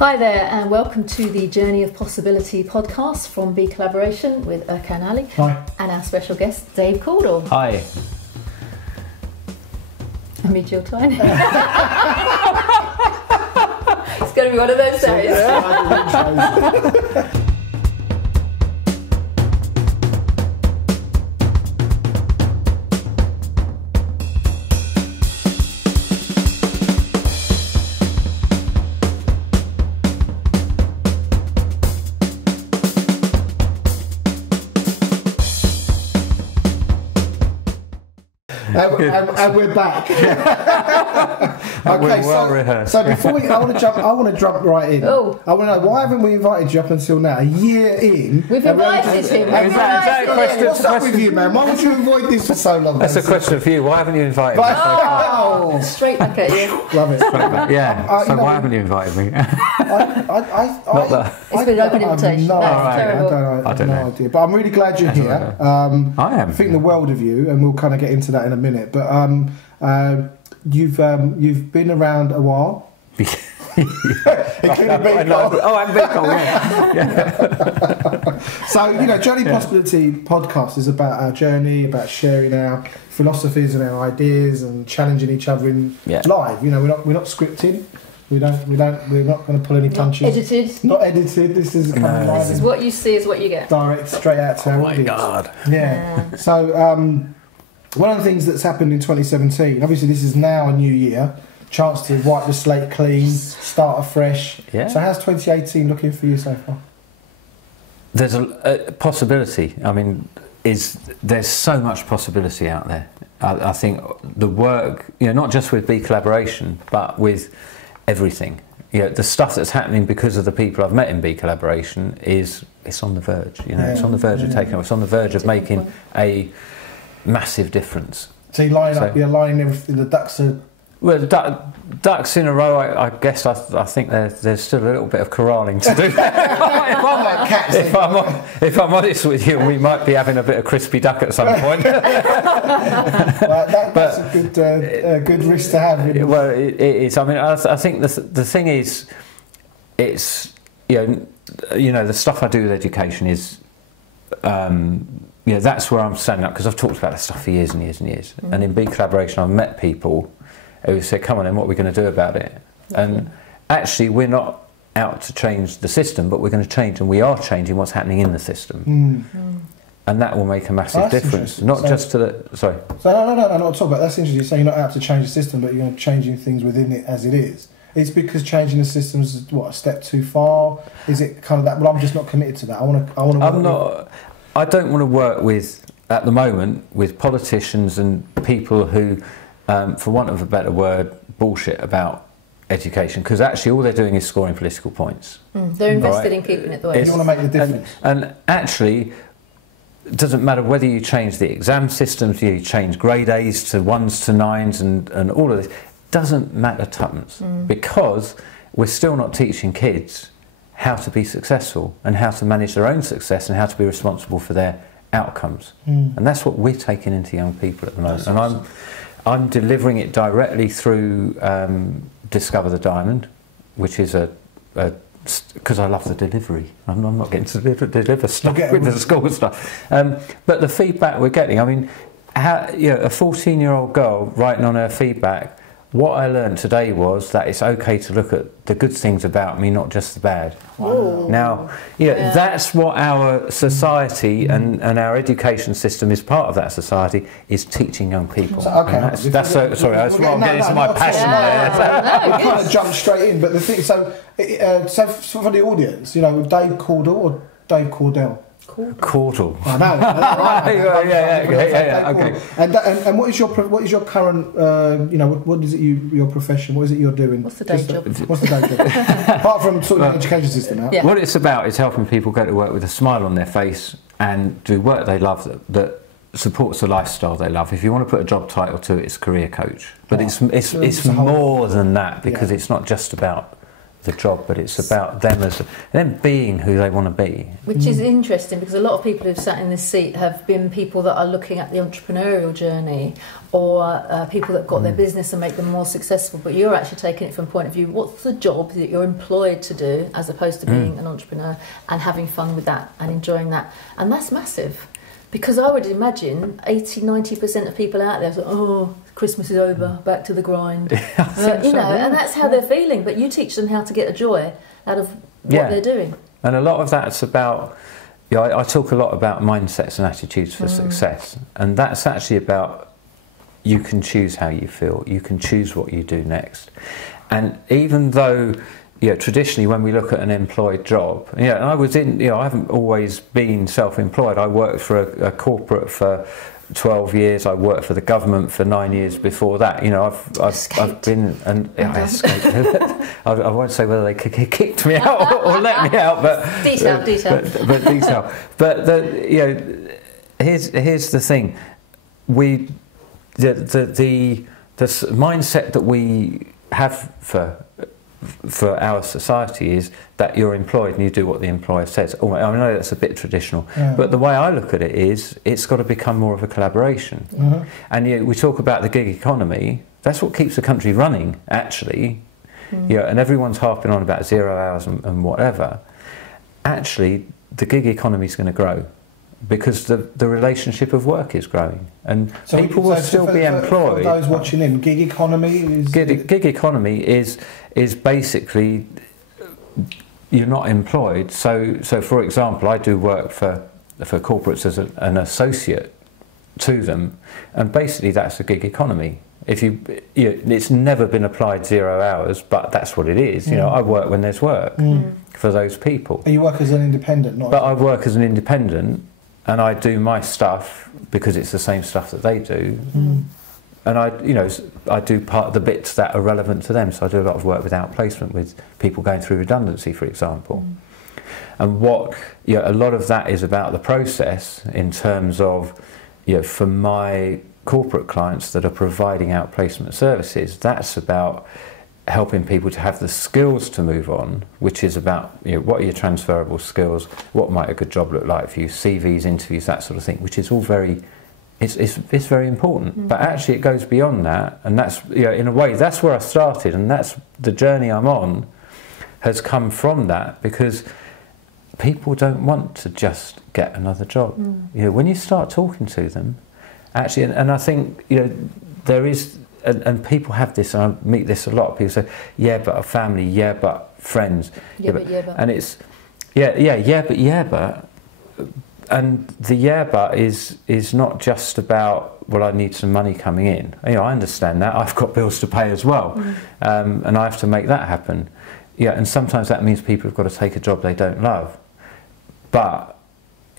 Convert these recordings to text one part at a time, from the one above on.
Hi there, and welcome to the Journey of Possibility podcast from BeCollaboration with Erkan Ali. Hi. And our special guest, Dave Cordle. Hi. I meet your time. It's going to be one of those days. And we're back. Okay, so before I want to jump right in. Oh. I want to know, why haven't we invited you up until now? A year in. We've invited him. What's up with you, man? Why would you avoid this for so long? That's a question for you. Why haven't you invited me? Oh, straight back at you. Love it. Yeah. So why haven't you invited me? It's been an open invitation. That's terrible. I don't know. Idea. But I'm really glad you're here. I am. I think the world of you, and we'll kind of get into that in a minute. But you've been around a while. Including BeColl. Oh, I'm BeColl, yeah. So, Journey Possibility podcast is about our journey, about sharing our philosophies and our ideas and challenging each other in live. We're not scripting. We're not going to pull any punches. Not edited. This is kind of live. This is what you see is what you get. Direct, straight out to our audience. God. Yeah. So, one of the things that's happened in 2017, obviously this is now a new year, chance to wipe the slate clean, start afresh. Yeah. So how's 2018 looking for you so far? There's a possibility. I mean, there's so much possibility out there. I think the work, not just with BeCollaboration, but with everything. The stuff that's happening because of the people I've met in BeCollaboration it's on the verge. It's on the verge of taking off. It's on the verge of making a massive difference. So you're lining everything, the ducks are... Well, ducks in a row, I guess I think there's still a little bit of corralling to do. If I'm honest with you, we might be having a bit of crispy duck at some point. That's a good risk to have. Well, it is. I mean, I think the thing is, it's, the stuff I do with education is... that's where I'm standing up, because I've talked about that stuff for years and years and years. Mm. And in BeCollaboration, I've met people who said, come on then, what are we going to do about it? And actually, we're not out to change the system, but we're going to change, and we are changing what's happening in the system. Mm. And that will make a massive difference. Not just to the... Sorry. So no, not at all, but that's interesting. You say you're not out to change the system, but you're changing things within it as it is. It's because changing the system is, a step too far? Is it kind of that, well, I'm just not committed to that. I don't want to work with, at the moment, with politicians and people who, for want of a better word, bullshit about education, because actually all they're doing is scoring political points. They're invested in keeping it the way. You want to make the difference. And actually, it doesn't matter whether you change the exam systems, you change grade A's to 1s to 9s and all of this, doesn't matter tuppence, because we're still not teaching kids how to be successful and how to manage their own success and how to be responsible for their outcomes. And that's what we're taking into young people at the moment. That's awesome. I'm delivering it directly through Discover the Diamond, which is because I love the delivery. I'm not getting to deliver stuff with the school stuff. But the feedback we're getting, I mean, a 14-year-old girl writing on her feedback, what I learned today was that it's okay to look at the good things about me, not just the bad. Wow. Now, that's what our society and our education system is part of. That society is teaching young people. So, okay, sorry, I'm getting into my passion there. We kind of jumped straight in, but the thing, so for the audience, Dave Cordle or Dave Cordle? Cordle. I know. Yeah. Okay. And what is your current? What is it? Your profession? What is it you're doing? What's the day job? What's the day job? Apart from sort of the education system now. Yeah. What it's about is helping people go to work with a smile on their face and do work they love that supports the lifestyle they love. If you want to put a job title to it, it's career coach. But it's more than that, because it's not just about the job, but it's about them being who they want to be. Which is interesting, because a lot of people who've sat in this seat have been people that are looking at the entrepreneurial journey, or people that got their business and make them more successful. But you're actually taking it from point of view, what's the job that you're employed to do, as opposed to being an entrepreneur and having fun with that and enjoying that. And that's massive. Because I would imagine 80-90% of people out there are like, oh, Christmas is over, back to the grind. And that's how they're feeling. But you teach them how to get a joy out of what they're doing. And a lot of that's about, I talk a lot about mindsets and attitudes for success. And that's actually about, you can choose how you feel. You can choose what you do next. And even though, traditionally when we look at an employed job, and I was I haven't always been self-employed. I worked for a corporate for 12 years. I worked for the government for 9 years before that. I've been, and I escaped. I won't say whether they kicked me out or let me out, but detail. But detail. But here's the thing: the mindset that we have for our society is that you're employed and you do what the employer says. Oh, I know that's a bit traditional, but the way I look at it is it's got to become more of a collaboration. And we talk about the gig economy. That's what keeps the country running, actually. And everyone's harping on about 0 hours and whatever. Actually, the gig economy is going to grow, because the relationship of work is growing, and so people will still be employed. For those watching in, gig economy is... Gig economy is basically, you're not employed. So for example, I do work for corporates as an associate to them, and basically that's a gig economy. It's never been applied 0 hours, but that's what it is. I work when there's work for those people. And you work as an independent, But I work as an independent. And I do my stuff because it's the same stuff that they do, and I do part of the bits that are relevant to them. So I do a lot of work with outplacement, with people going through redundancy, for example. And a lot of that is about the process in terms of, for my corporate clients that are providing outplacement services, that's about helping people to have the skills to move on, which is about what are your transferable skills, what might a good job look like for you, CVs, interviews, that sort of thing, which is all very, it's very important. But actually it goes beyond that, and that's, in a way, that's where I started, and that's the journey I'm on, has come from that, because people don't want to just get another job. When you start talking to them, actually, and I think there is. And people have this, and I meet this a lot. People say, "Yeah, but a family. Yeah, but friends. Yeah, but. And it's, but, and the but is not just about, well, I need some money coming in. I understand that. I've got bills to pay as well, and I have to make that happen. And sometimes that means people have got to take a job they don't love. But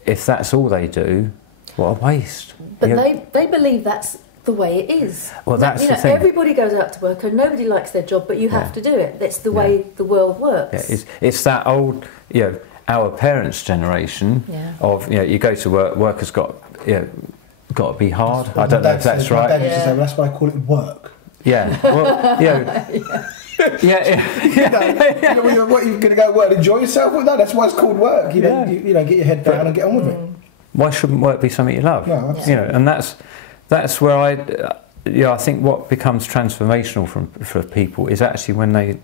if that's all they do, what a waste. But they believe that's the way it is. Well, that's the thing. Everybody goes out to work and nobody likes their job, but you have to do it. That's the way the world works. It's that old, our parents' generation of, you go to work, work has got to be hard. I don't know if that's right. My dad used to say, well, that's why I call it work. What, you're going to go to work and enjoy yourself? Well, no, that's why it's called work. You know, get your head down and get on with it. Why shouldn't work be something you love? No, and that's where I think what becomes transformational for people is actually when they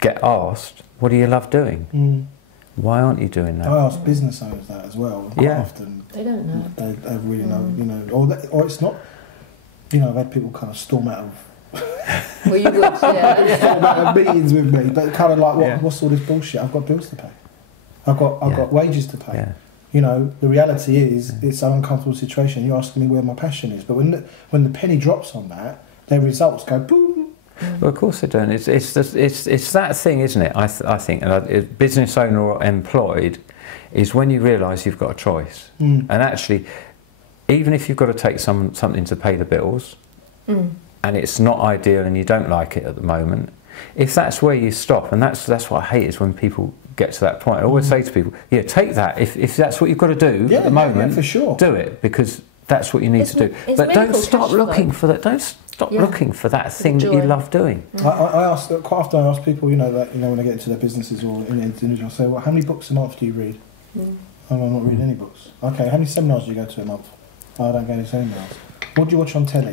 get asked, what do you love doing? Why aren't you doing that? I ask business owners that as well. Quite often. They don't know. They really know, or it's not, I've had people kind of storm out of well, you would, storm out of meetings with me, but kind of like, what's all this bullshit? I've got bills to pay. I've got wages to pay. The reality is, it's an uncomfortable situation. You're asking me where my passion is, but when the penny drops on that, their results go boom. Well, of course they don't. It's that thing, isn't it? I think, business owner or employed, is when you realise you've got a choice, and actually, even if you've got to take something to pay the bills, and it's not ideal and you don't like it at the moment, if that's where you stop, and that's what I hate is when people get to that point. I always say to people, take that. If that's what you've got to do at the moment, for sure, do it, because that's what you need to do. But don't stop looking for that. Don't stop looking for that thing that you love doing. I ask quite often. I ask people, that when they get into their businesses or in the individual, I say, "Well, how many books a month do you read?" Oh, I'm not reading any books. Okay, how many seminars do you go to a month? Oh, I don't go to seminars. What do you watch on telly?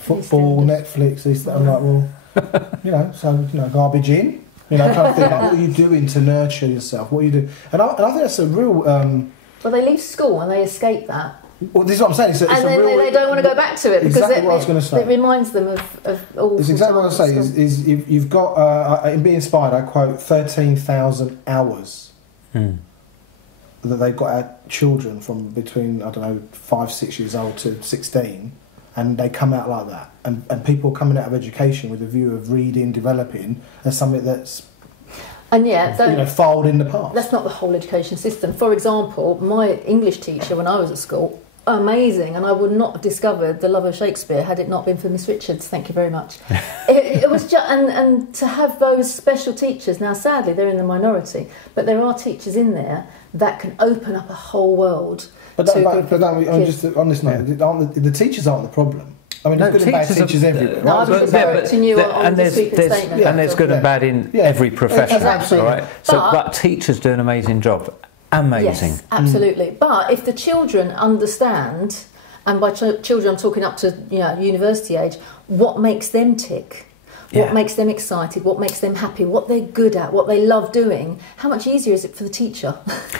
Football, Netflix. I'm like, well, garbage in. Kind of thing. Like, what are you doing to nurture yourself? What are you doing? And I think that's a real. Well, they leave school and they escape that. Well, this is what I'm saying. And then they don't want to go back to it because exactly what I was going to say. It reminds them of all. It's exactly what I was going to say. Is you've got in Be Inspired, I quote 13,000 hours that they've got our children from between 5, 6 years old to 16, and they come out like that. And people coming out of education with a view of reading, developing as something that's. And filed in the past. That's not the whole education system. For example, my English teacher when I was at school, amazing, and I would not have discovered the love of Shakespeare had it not been for Miss Richards. Thank you very much. It was just, and to have those special teachers. Now, sadly, they're in the minority, but there are teachers in there that can open up a whole world. But just on this note, the teachers aren't the problem. I mean, there's good and bad teachers everywhere. No, I was correcting you on the sweeping statement. And there's good and bad in every profession, right? But teachers do an amazing job. Amazing. Yes, absolutely. But if the children understand, and by children I'm talking up to university age, what makes them tick, what makes them excited, what makes them happy, what they're good at, what they love doing, how much easier is it for the teacher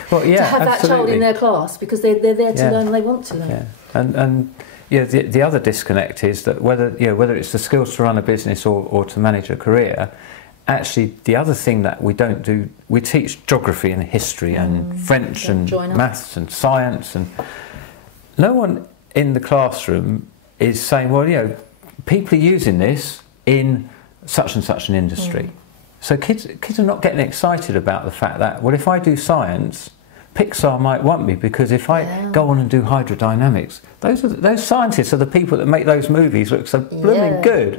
to have that child in their class because they're there to learn and they want to learn. Yeah. And the other disconnect is that whether it's the skills to run a business or to manage a career, actually the other thing that we don't do, we teach geography and history and French and maths and science, and no one in the classroom is saying, well, people are using this in such and such an industry. So kids are not getting excited about the fact that, well, if I do science, Pixar might want me because if I go on and do hydrodynamics, those scientists are the people that make those movies look so blooming good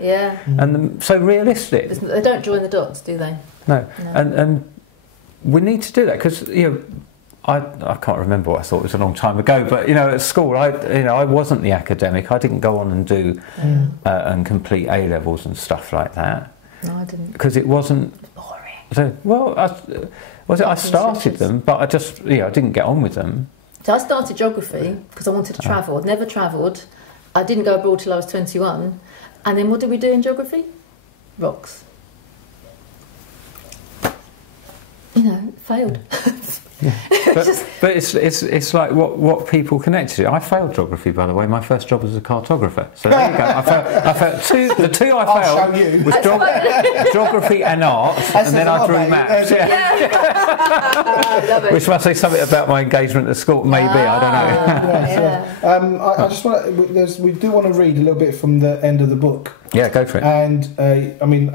and so realistic. They don't join the dots, do they? No. And we need to do that because I can't remember what I thought, it was a long time ago, but at school I wasn't the academic. I didn't go on and do and complete A levels and stuff like that. No, I didn't. Because it wasn't boring. I started them, but I just, I didn't get on with them. So I started geography because I wanted to travel. I'd never travelled. I didn't go abroad till I was 21. And then what did we do in geography? Rocks. Failed. Yeah. But it's like what people connect to. I failed geography, by the way. My first job was a cartographer. So there you go. I failed the two I failed was geography and art, and then I drew maps. Which must say something about my engagement at school. Maybe I don't know. I just want we do want to read a little bit from the end of the book. Yeah, go for it. And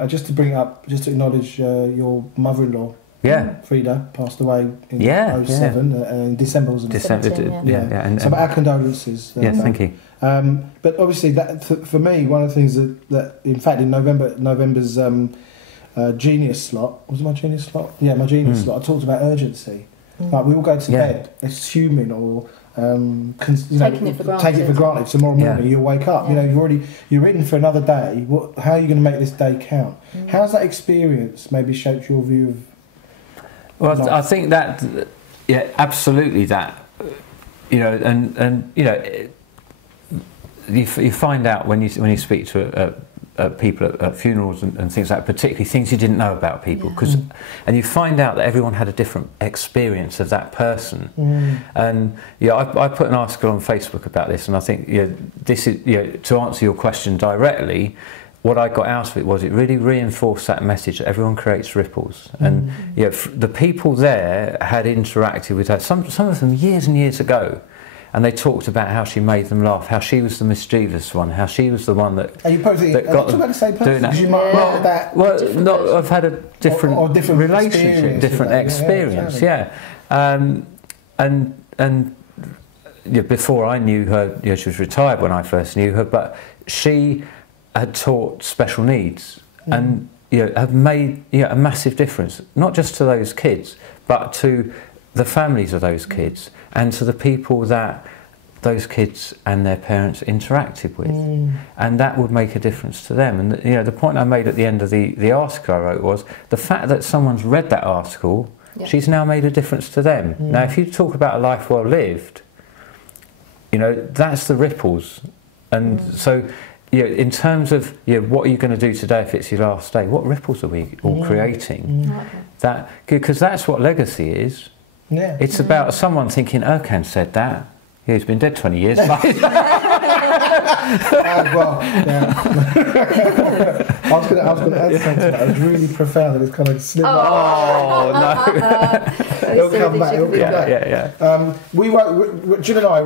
just to bring up, just to acknowledge your mother-in-law. Yeah, Frida passed away in 07, in December, wasn't it? December, So our condolences. Thank you. But obviously, that for me, one of the things that in fact, in November's genius slot, was it my genius slot? Yeah, my genius slot. I talked about urgency. Like we all go to bed assuming or taking it for granted. Tomorrow morning you'll wake up. You're in for another day. How are you going to make this day count? How's that experience maybe shaped your view of? Well, I think that, absolutely that, you find out when you speak to people at funerals and things like that, particularly things you didn't know about people, and you find out that everyone had a different experience of that person. And I put an article on Facebook about this, and I think this is to answer your question directly. What I got out of it was it really reinforced that message that everyone creates ripples, and the people there had interacted with her. Some of them years and years ago, and they talked about how she made them laugh, how she was the mischievous one, how she was the one that got them the same person? Doing that. I've had a different relationship, different experience. And before I knew her, she was retired when I first knew her, but she had taught special needs and have made a massive difference, not just to those kids, but to the families of those kids and to the people that those kids and their parents interacted with, and that would make a difference to them. And you know, the point I made at the end of the article I wrote was the fact that someone's read that article, she's now made a difference to them. Now, if you talk about a life well lived, you know, that's the ripples. And so, you know, in terms of, you know, what are you going to do today if it's your last day? What ripples are we all creating? That, because that's what legacy is. Yeah. It's about someone thinking, Erkan said that. He's been dead 20 years. Well, yeah. I was going to add something to that. It was really profound that it's kind of slipped. Oh, no. It'll come back. Jill and I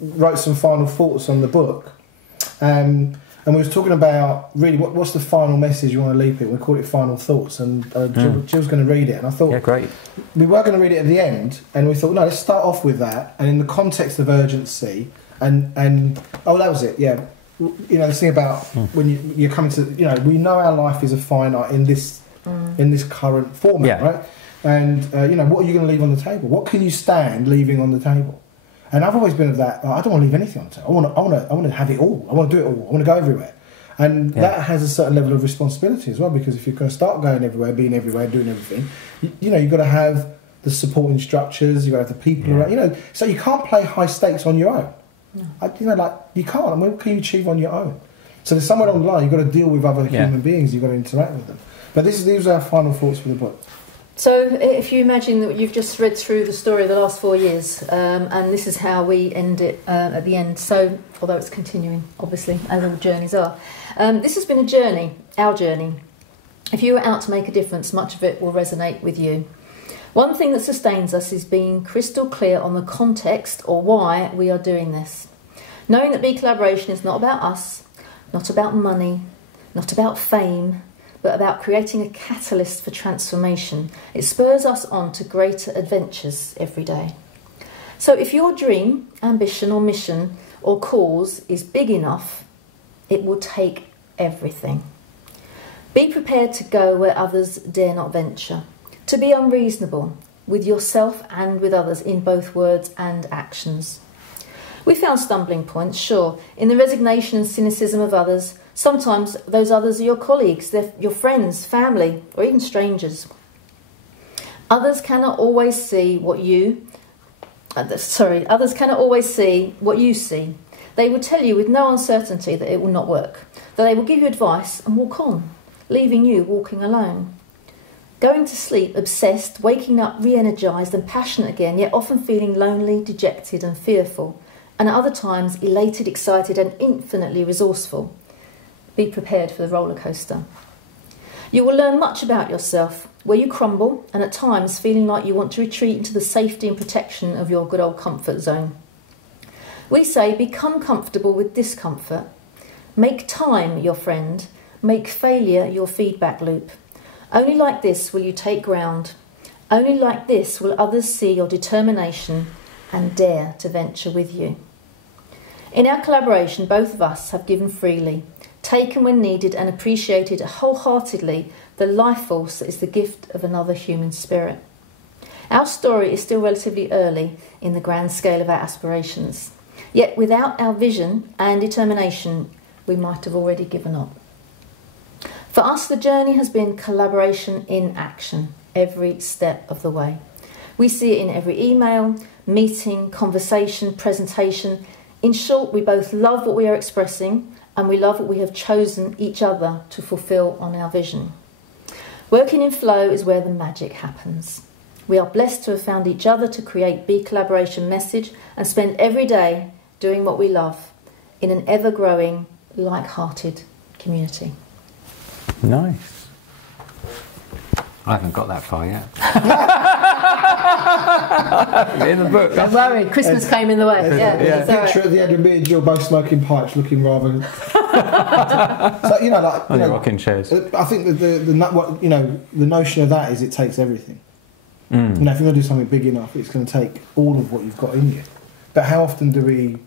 wrote some final thoughts on the book. And we was talking about really what's the final message you want to leave it. We call it final thoughts, and Jill's going to read it. And I thought, great. We were going to read it at the end, and we thought, no, let's start off with that. And in the context of urgency, and that was it. Yeah, you know, the thing about when you're coming to, you know, we know our life is a finite in this current format, right? And you know, what are you going to leave on the table? What can you stand leaving on the table? And I've always been of that. I don't want to leave anything on the table. I want to have it all. I want to do it all. I want to go everywhere. And that has a certain level of responsibility as well, because if you're going to start going everywhere, being everywhere, doing everything, you know, you've got to have the supporting structures. You've got to have the people around. You know, so you can't play high stakes on your own. No. You know, like you can't. I mean, what can you achieve on your own? So there's somewhere along the line you've got to deal with other human beings. You've got to interact with them. But these are our final thoughts for the book. So if you imagine that you've just read through the story of the last 4 years, and this is how we end it at the end, so although it's continuing, obviously, as all journeys are, this has been a journey, our journey. If you were out to make a difference, much of it will resonate with you. One thing that sustains us is being crystal clear on the context or why we are doing this. Knowing that BeCollaboration is not about us, not about money, not about fame, but about creating a catalyst for transformation. It spurs us on to greater adventures every day. So if your dream, ambition or mission or cause is big enough, it will take everything. Be prepared to go where others dare not venture, to be unreasonable with yourself and with others in both words and actions. We found stumbling points, sure, in the resignation and cynicism of others. Sometimes those others are your colleagues, they're your friends, family, or even strangers. Others cannot always see what you see. They will tell you with no uncertainty that it will not work, that they will give you advice and walk on, leaving you walking alone. Going to sleep obsessed, waking up re-energised and passionate again, yet often feeling lonely, dejected and fearful, and at other times elated, excited and infinitely resourceful. Be prepared for the roller coaster. You will learn much about yourself, where you crumble, and at times feeling like you want to retreat into the safety and protection of your good old comfort zone. We say become comfortable with discomfort. Make time your friend. Make failure your feedback loop. Only like this will you take ground. Only like this will others see your determination and dare to venture with you. In our collaboration, both of us have given freely, taken when needed and appreciated wholeheartedly the life force that is the gift of another human spirit. Our story is still relatively early in the grand scale of our aspirations, yet without our vision and determination we might have already given up. For us, the journey has been collaboration in action every step of the way. We see it in every email, meeting, conversation, presentation. In short, we both love what we are expressing and we love what we have chosen each other to fulfil on our vision. Working in flow is where the magic happens. We are blessed to have found each other to create BeCollaboration message and spend every day doing what we love in an ever-growing, like-hearted community. Nice. I haven't got that far yet. In the book. Don't worry, Christmas came in the way. There's a picture at the end of me and Jill both smoking pipes, looking rather. So on your rocking chairs. I think the notion of that is it takes everything. You know, if you're going to do something big enough, it's going to take all of what you've got in you. But how often do we,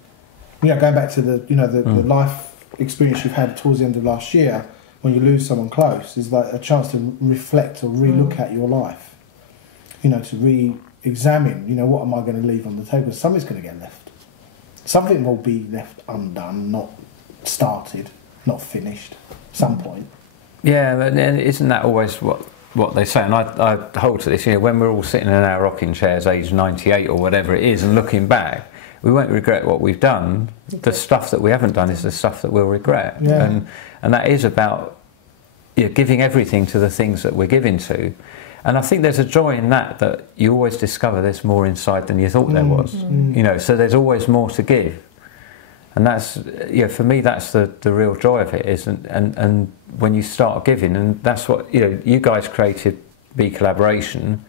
going back to the life experience you've had towards the end of last year, when you lose someone close, is like a chance to reflect or re-look at your life. To re-examine, what am I going to leave on the table? Something's going to get left. something will be left undone, not started, not finished, at some point. Yeah, and isn't that always what they say? And I hold to this, when we're all sitting in our rocking chairs, age 98 or whatever it is, and looking back, we won't regret what we've done. The stuff that we haven't done is the stuff that we'll regret. Yeah. And that is about giving everything to the things that we're giving to. And I think there's a joy in that you always discover there's more inside than you thought there was. So there's always more to give. And that's, for me, that's the real joy of it is, and when you start giving, and that's what, you guys created BeCollaboration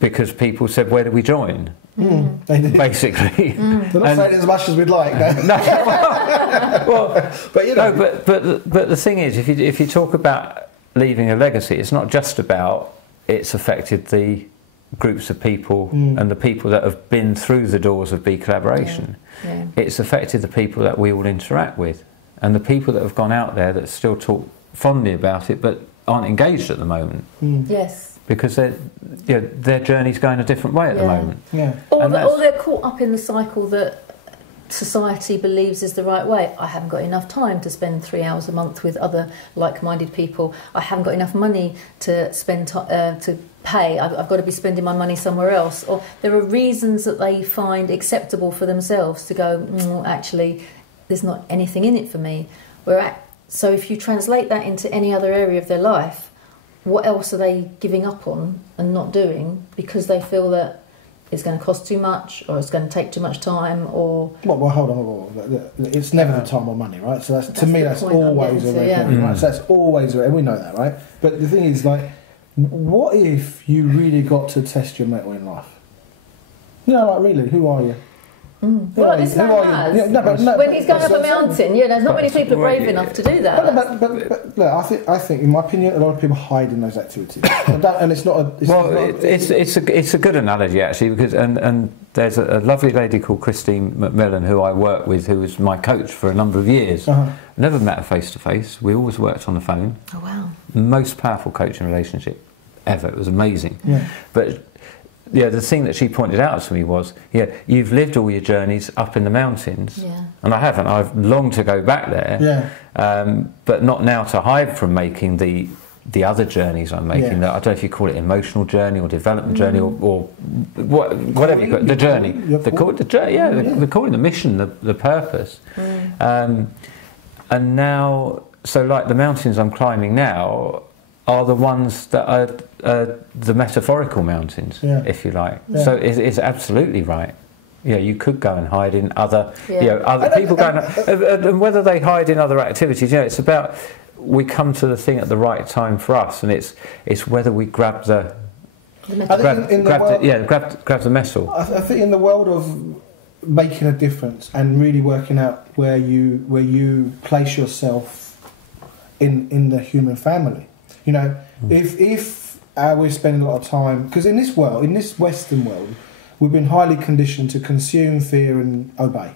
because people said, where do we join? They did. Basically. They're not saying as much as we'd like, no. But the thing is, if you talk about leaving a legacy, it's not just about it's affected the groups of people and the people that have been through the doors of BeCollaboration. Yeah. It's affected the people that we all interact with, and the people that have gone out there that still talk fondly about it but aren't engaged at the moment. Yes. Because their journey's going a different way at the moment. Yeah. Or they're caught up in the cycle that society believes is the right way. I haven't got enough time to spend 3 hours a month with other like-minded people. I haven't got enough money to spend to pay. I've got to be spending my money somewhere else. Or there are reasons that they find acceptable for themselves to go, actually, there's not anything in it for me. So if you translate that into any other area of their life, what else are they giving up on and not doing because they feel that it's going to cost too much, or it's going to take too much time, or... Well, hold on. It's never the time or money, right? So that's to me, that's always a red line, right? So that's always a... We know that, right? But the thing is, what if you really got to test your mettle in life? Really, who are you? Well, this man has. When he's going up a mountain, there's not many people brave enough to do that. But look, I think, in my opinion, a lot of people hide in those activities, and it's not. It's a good analogy actually, because and there's a lovely lady called Christine McMillan who I work with, who was my coach for a number of years. Never met her face to face. We always worked on the phone. Oh wow! Most powerful coaching relationship ever. It was amazing. Yeah. But the thing that she pointed out to me was, you've lived all your journeys up in the mountains, and I haven't. I've longed to go back there, but not now to hide from making the other journeys I'm making. I don't know if you call it emotional journey or development journey or whatever you call it, the journey. They're calling the mission, the purpose. And now, so like the mountains I'm climbing now are the ones that are the metaphorical mountains, if you like. So it's absolutely right. You could go and hide in other people going, and whether they hide in other activities. It's about, we come to the thing at the right time for us, and it's whether we grab the grab the messel. I think in the world of making a difference and really working out where you place yourself in the human family. If we're spending a lot of time, because in this Western world, we've been highly conditioned to consume, fear, and obey.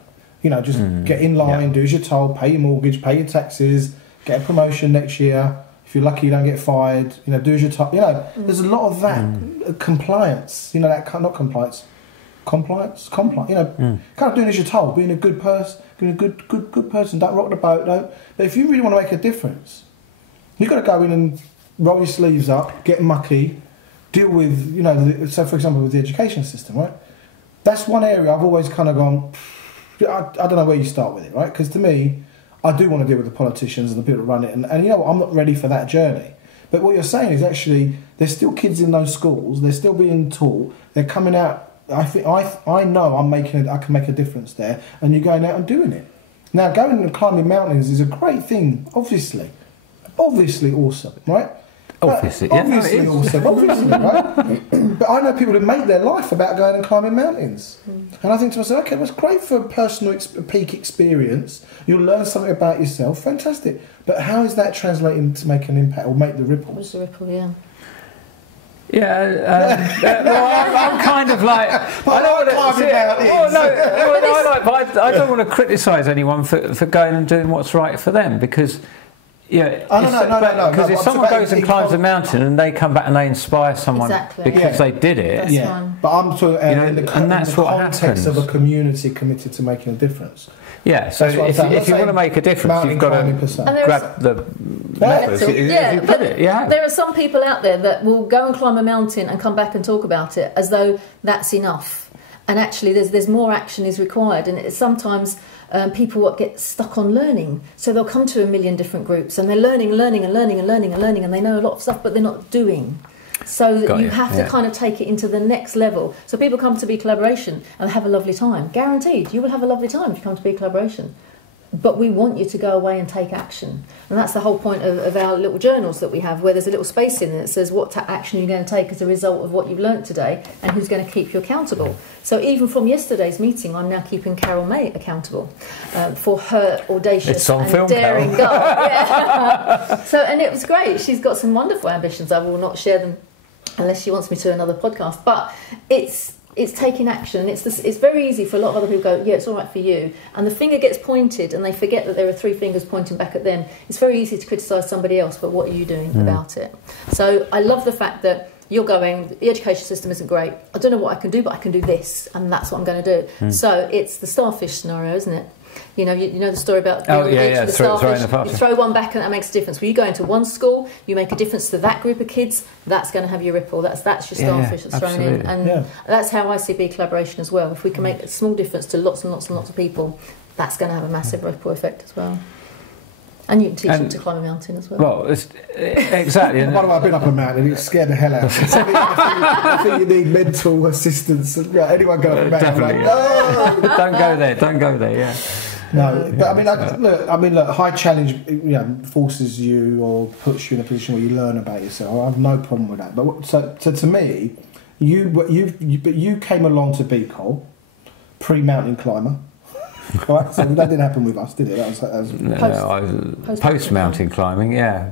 Just get in line, do as you're told, pay your mortgage, pay your taxes, get a promotion next year. If you're lucky, you don't get fired. Do as you're told. There's a lot of that compliance. Not compliance, compliance. Kind of doing as you're told, being a good person, being a good person. Don't rock the boat. But if you really want to make a difference, you've got to go in and roll your sleeves up, get mucky, deal with, so for example with the education system, right? That's one area I've always kind of gone, I don't know where you start with it, right? Because to me, I do want to deal with the politicians and the people that run it, and I'm not ready for that journey. But what you're saying is actually, there's still kids in those schools, they're still being taught, they're coming out, I know I can make a difference there, and you're going out and doing it. Now, going and climbing mountains is a great thing, obviously awesome, right? Obviously awesome, obviously, right? But I know people who make their life about going and climbing mountains. And I think to myself, okay, that's great for a personal peak experience. You'll learn something about yourself, fantastic. But how is that translating to make an impact or make the ripples? What's the ripple, I'm kind of like... I don't want to criticise anyone for going and doing what's right for them, because... Yeah, no. Because if someone goes and climbs a mountain and they come back and they inspire someone because they did it, but I'm sort of in the context of a community committed to making a difference. Yeah, so if you want to make a difference, you've got to grab the levers. There are some people out there that will go and climb a mountain and come back and talk about it as though that's enough. And actually, there's more action is required. And sometimes people get stuck on learning. So they'll come to a million different groups and they're learning, and they know a lot of stuff, but they're not doing. So you have to kind of take it into the next level. So people come to BeCollaboration and have a lovely time. Guaranteed, you will have a lovely time if you come to BeCollaboration. But we want you to go away and take action. And that's the whole point of our little journals that we have, where there's a little space in it that says what action you're going to take as a result of what you've learnt today and who's going to keep you accountable. So even from yesterday's meeting, I'm now keeping Carol May accountable for her audacious and daring goal. And it was great. She's got some wonderful ambitions. I will not share them unless she wants me to another podcast. But it's taking action. It's very easy for a lot of other people to go, yeah, it's all right for you. And the finger gets pointed and they forget that there are three fingers pointing back at them. It's very easy to criticise somebody else, but what are you doing about it? So I love the fact that you're going, the education system isn't great. I don't know what I can do, but I can do this. And that's what I'm going to do. So it's the starfish scenario, isn't it? You know the story about the starfish. You throw one back and that makes a difference. When you go into one school, you make a difference to that group of kids. That's going to have your ripple. That's your starfish that's thrown in, and that's how I see BeCollaboration as well. If we can make a small difference to lots and lots and lots of people, that's going to have a massive ripple effect as well. And you can teach them to climb a mountain as well. Well, exactly. By the way, I've been up a mountain. It scared the hell out of me. I think you need mental assistance. Anyone go up a mountain? Definitely. No! Don't go there. Yeah. No, but I mean, look. High challenge, forces you or puts you in a position where you learn about yourself. I have no problem with that. But so to me, you came along to BeColl, pre-mountain climber. Right, so that didn't happen with us, did it? That was post mountain climbing, yeah.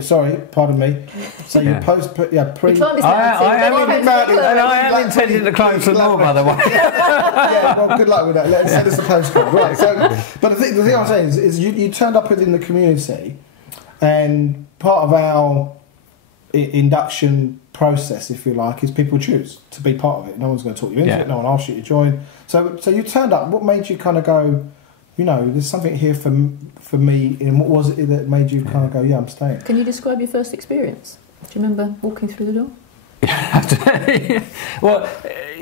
Sorry, pardon me. So you pre. I am intending to climb some more, by the way. Well, good luck with that. Let's send us a postcard. Right. So, but the thing I'm saying is you turned up within the community, and part of our induction process, if you like, is people choose to be part of it. No one's going to talk you into it. No one asks you to join. So you turned up. What made you kind of go, there's something here for me? And what was it that made you kind of go, yeah, I'm staying? Can you describe your first experience? Do you remember walking through the door? Well,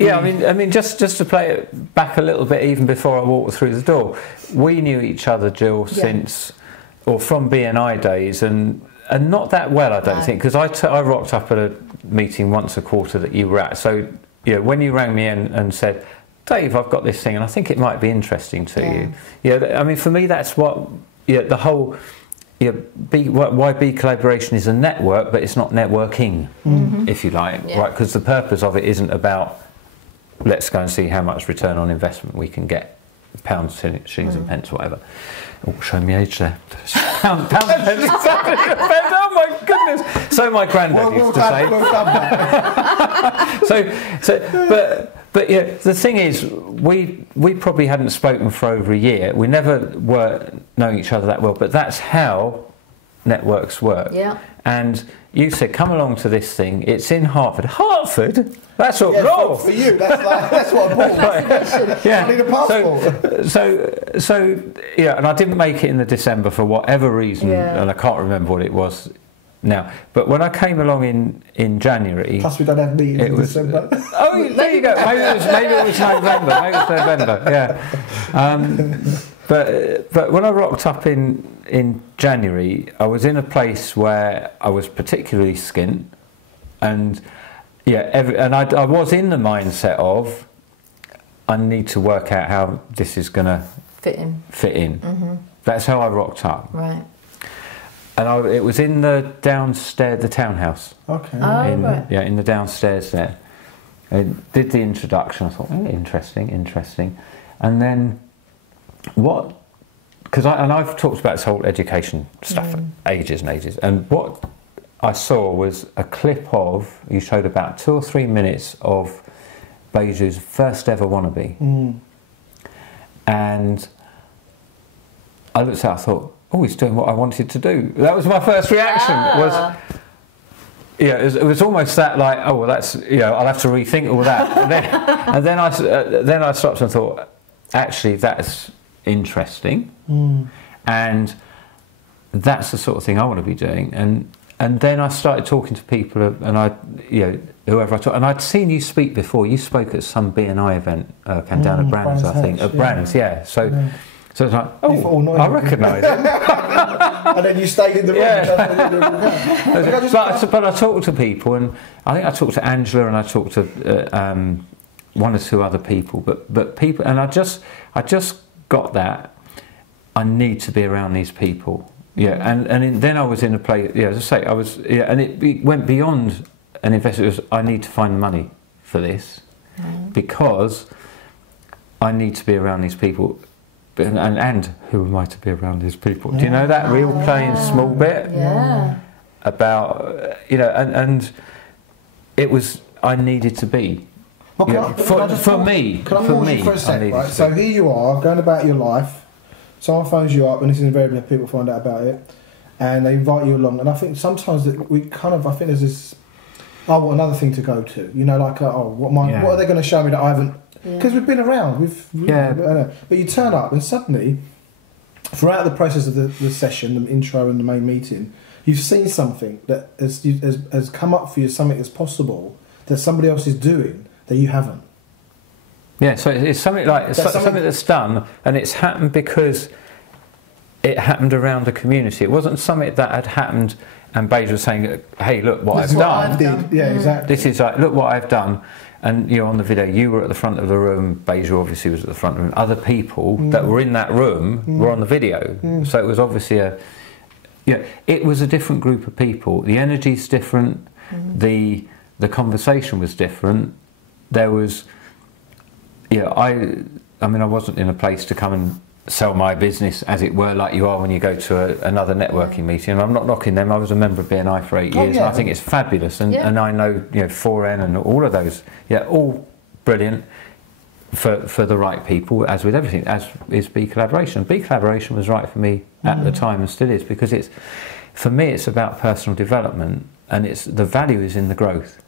I mean, just to play it back a little bit, even before I walked through the door, we knew each other, Gill, since from BNI days, and not that well, I don't think, because I rocked up at a meeting once a quarter that you were at. So when you rang me in and said, Dave, I've got this thing and I think it might be interesting to you. Yeah, I mean, for me, that's what the whole why BeCollaboration is a network, but it's not networking, if you like, right? Because the purpose of it isn't about let's go and see how much return on investment we can get, pounds, shillings and pence, whatever. Oh, show me age there. Pounds and pence. Oh my goodness! So my granddad used to say. But the thing is, we probably hadn't spoken for over a year. We never were knowing each other that well. But that's how networks work. Yeah. And you said, come along to this thing. It's in Hartford. Hartford? That's what wrong for you. That's what I bought. I need a passport. So and I didn't make it in the December for whatever reason, and I can't remember what it was now. But when I came along in January, plus we don't have meetings in December. There you go. Maybe it was November. Maybe it was November. Yeah. But when I rocked up in January, I was in a place where I was particularly skint, and I was in the mindset of I need to work out how this is going to fit in. Mm-hmm. That's how I rocked up. Right. And it was in the downstairs, the townhouse. Okay. Right. Yeah, in the downstairs there. I did the introduction. I thought, interesting. And then because I've talked about this whole education stuff for ages and ages, and what I saw was a clip you showed about 2 or 3 minutes of Beiju's first ever wannabe. And I looked at it, I thought, oh, he's doing what I wanted to do. That was my first reaction. It was almost that like, oh, well, that's, I'll have to rethink all that. and then I stopped and thought, actually, that's interesting, and that's the sort of thing I want to be doing. And then I started talking to people, and whoever I talked, and I'd seen you speak before. You spoke at some BNI event, down at Brands, I think, at Brands, yeah. So it's like, oh, I recognise it. And then you stayed in the room. But I talked to people, and I think I talked to Angela, and I talked to one or two other people. But people, and I just got that I need to be around these people. Yeah, and then I was in a place. Yeah, as I say, I was. Yeah, and it went beyond an investment. It was, I need to find the money for this because I need to be around these people. And who am I to be around these people? Do you know that real playing small bit? Yeah. About and it was, I needed to be. Well, for me. Can I pause you for a sec, right? So here you are going about your life. Someone phones you up, and this is invariably people find out about it, and they invite you along. And I think sometimes that I think there's this. Oh, what another thing to go to? Like what are they going to show me that I haven't? Because we've been around, but you turn up and suddenly, throughout the process of the session, the intro and the main meeting, you've seen something that has come up for you, something that's possible that somebody else is doing that you haven't. Yeah, so it's something like something that's done, and it's happened because it happened around a community. It wasn't something that had happened, and Beige was saying, "Hey, look what I've done." Yeah, exactly. This is like, look what I've done. And on the video, you were at the front of the room. Beja obviously was at the front of the room. Other people that were in that room were on the video. So it was obviously it was a different group of people. The energy's different. The conversation was different. There was, I wasn't in a place to come and sell my business, as it were, like you are when you go to another networking meeting. And I'm not knocking them. I was a member of BNI for 8 years, and I think it's fabulous. And I know 4N and all of those, all brilliant for the right people, as with everything, as is BeCollaboration. BeCollaboration was right for me at the time, and still is, because for me it's about personal development, and the value is in the growth.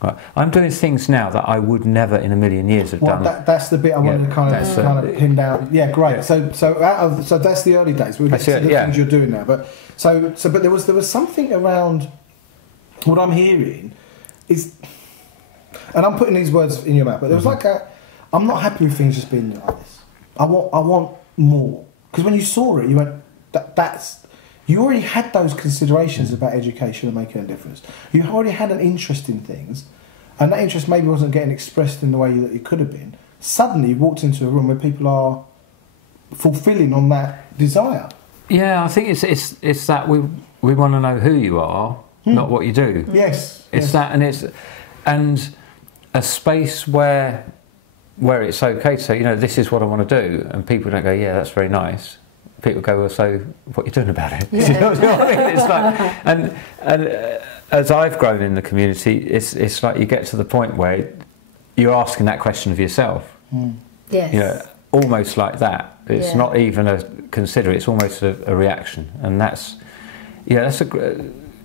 Right. I'm doing things now that I would never in a million years have done. That's the bit I wanted to kind of pin down. Yeah, great. Yeah. So that's the early days. We'll get to the things you're doing now. But but there was something around what I'm hearing is, and I'm putting these words in your mouth, but there was I'm not happy with things just being like this. I want more, because when you saw it, you went that's. You already had those considerations about education and making a difference. You already had an interest in things, and that interest maybe wasn't getting expressed in the way that it could have been. Suddenly you walked into a room where people are fulfilling on that desire. Yeah, I think it's that we want to know who you are, not what you do. Yes. It's that, and a space where it's okay to say, this is what I want to do, and people don't go, yeah, that's very nice. People go, well, so what are you doing about it? You know what I mean? It's like, and as I've grown in the community, it's like you get to the point where you're asking that question of yourself. Yes. Almost like that. It's not even a consider. It's almost a reaction, and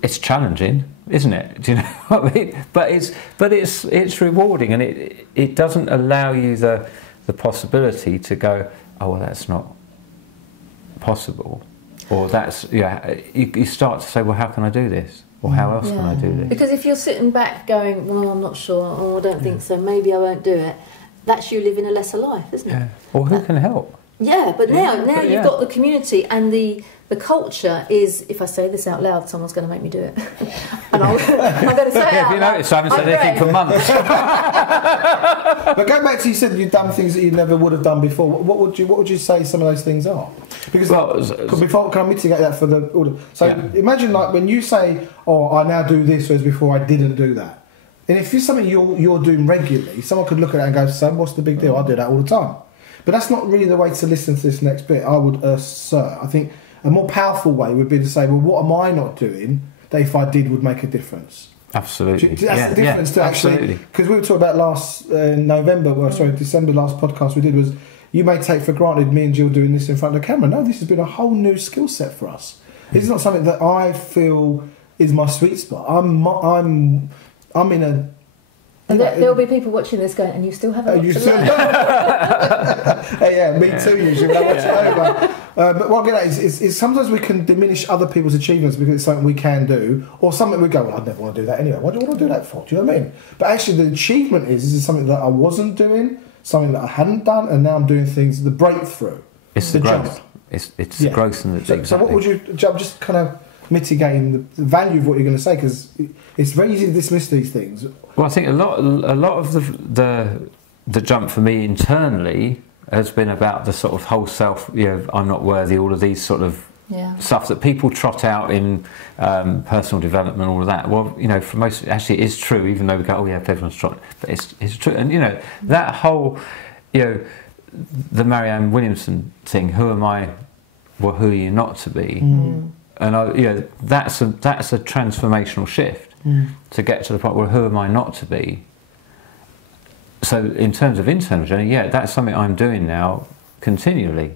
it's challenging, isn't it? Do you know what I mean? But it's rewarding, and it doesn't allow you the possibility to go, oh well, that's not possible, or that's you start to say, well, how can I do this, or how else can I do this? Because if you're sitting back going, well, I'm not sure, or I don't think so, maybe I won't do it, that's you living a lesser life, isn't it? Or who can help? But now you've got the community, and the culture is, if I say this out loud, someone's going to make me do it. And I'm going to say it out if you notice, I haven't said anything for months. But going back to, you said you've done things that you never would have done before. What would you say some of those things are? Because can I mitigate that for the audience? So imagine like when you say, oh, I now do this, whereas before I didn't do that. And if it's something you're doing regularly, someone could look at that and go, Sam, what's the big deal? I do that all the time. But that's not really the way to listen to this next bit, I would assert. I think a more powerful way would be to say, well, what am I not doing that if I did would make a difference? Absolutely. That's the difference to actually... Because we were talking about December last podcast we did was, you may take for granted me and Gill doing this in front of the camera. No, this has been a whole new skill set for us. It's not something that I feel is my sweet spot. I'm in a... And there'll be people watching this going, and you still haven't watched it. Yeah, me too, usually, when I watch it over. But what I get at is sometimes we can diminish other people's achievements because it's something we can do, or something we go, well, I'd never want to do that anyway. What do I want to do that for? Do you know what I mean? But actually, the achievement is something that I wasn't doing, something that I hadn't done, and now I'm doing things, the breakthrough. It's the growth. It's the growth and the... So what would you... I'm just kind of mitigating the value of what you're going to say, because it's very easy to dismiss these things. Well, I think a lot of the jump for me internally has been about the sort of whole self, I'm not worthy, all of these sort of stuff that people trot out in personal development, all of that. Well, for most, actually it is true, even though we go, oh yeah, everyone's trotting, but it's true. And that whole, the Marianne Williamson thing, who am I, well, who are you not to be? And that's a transformational shift to get to the point where who am I not to be. So in terms of internal journey, that's something I'm doing now continually.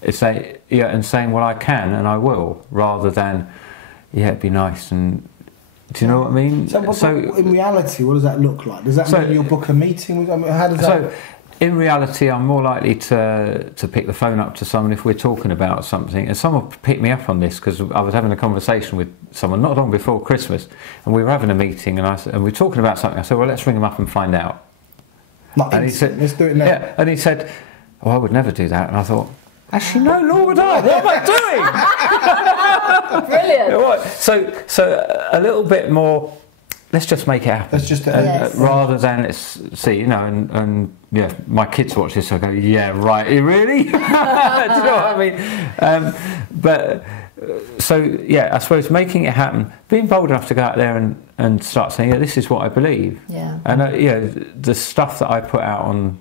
It's and saying, well, I can and I will, rather than it'd be nice. And do you know what I mean? So in reality, what does that look like? Does that mean you'll book a meeting with? How does that? In reality, I'm more likely to pick the phone up to someone if we're talking about something. And someone picked me up on this because I was having a conversation with someone not long before Christmas, and we were having a meeting, and we were talking about something. I said, well, let's ring them up and find out. And he said, let's do it now. Yeah, and he said, oh, I would never do that. And I thought, actually, no, nor would I. What am I doing? Brilliant. So a little bit more... Let's just make it happen. Let's just rather than let's see, and my kids watch this. I go, yeah, right, really? Do you know what I mean? I suppose making it happen, being bold enough to go out there and start saying, this is what I believe. Yeah. And the stuff that I put out on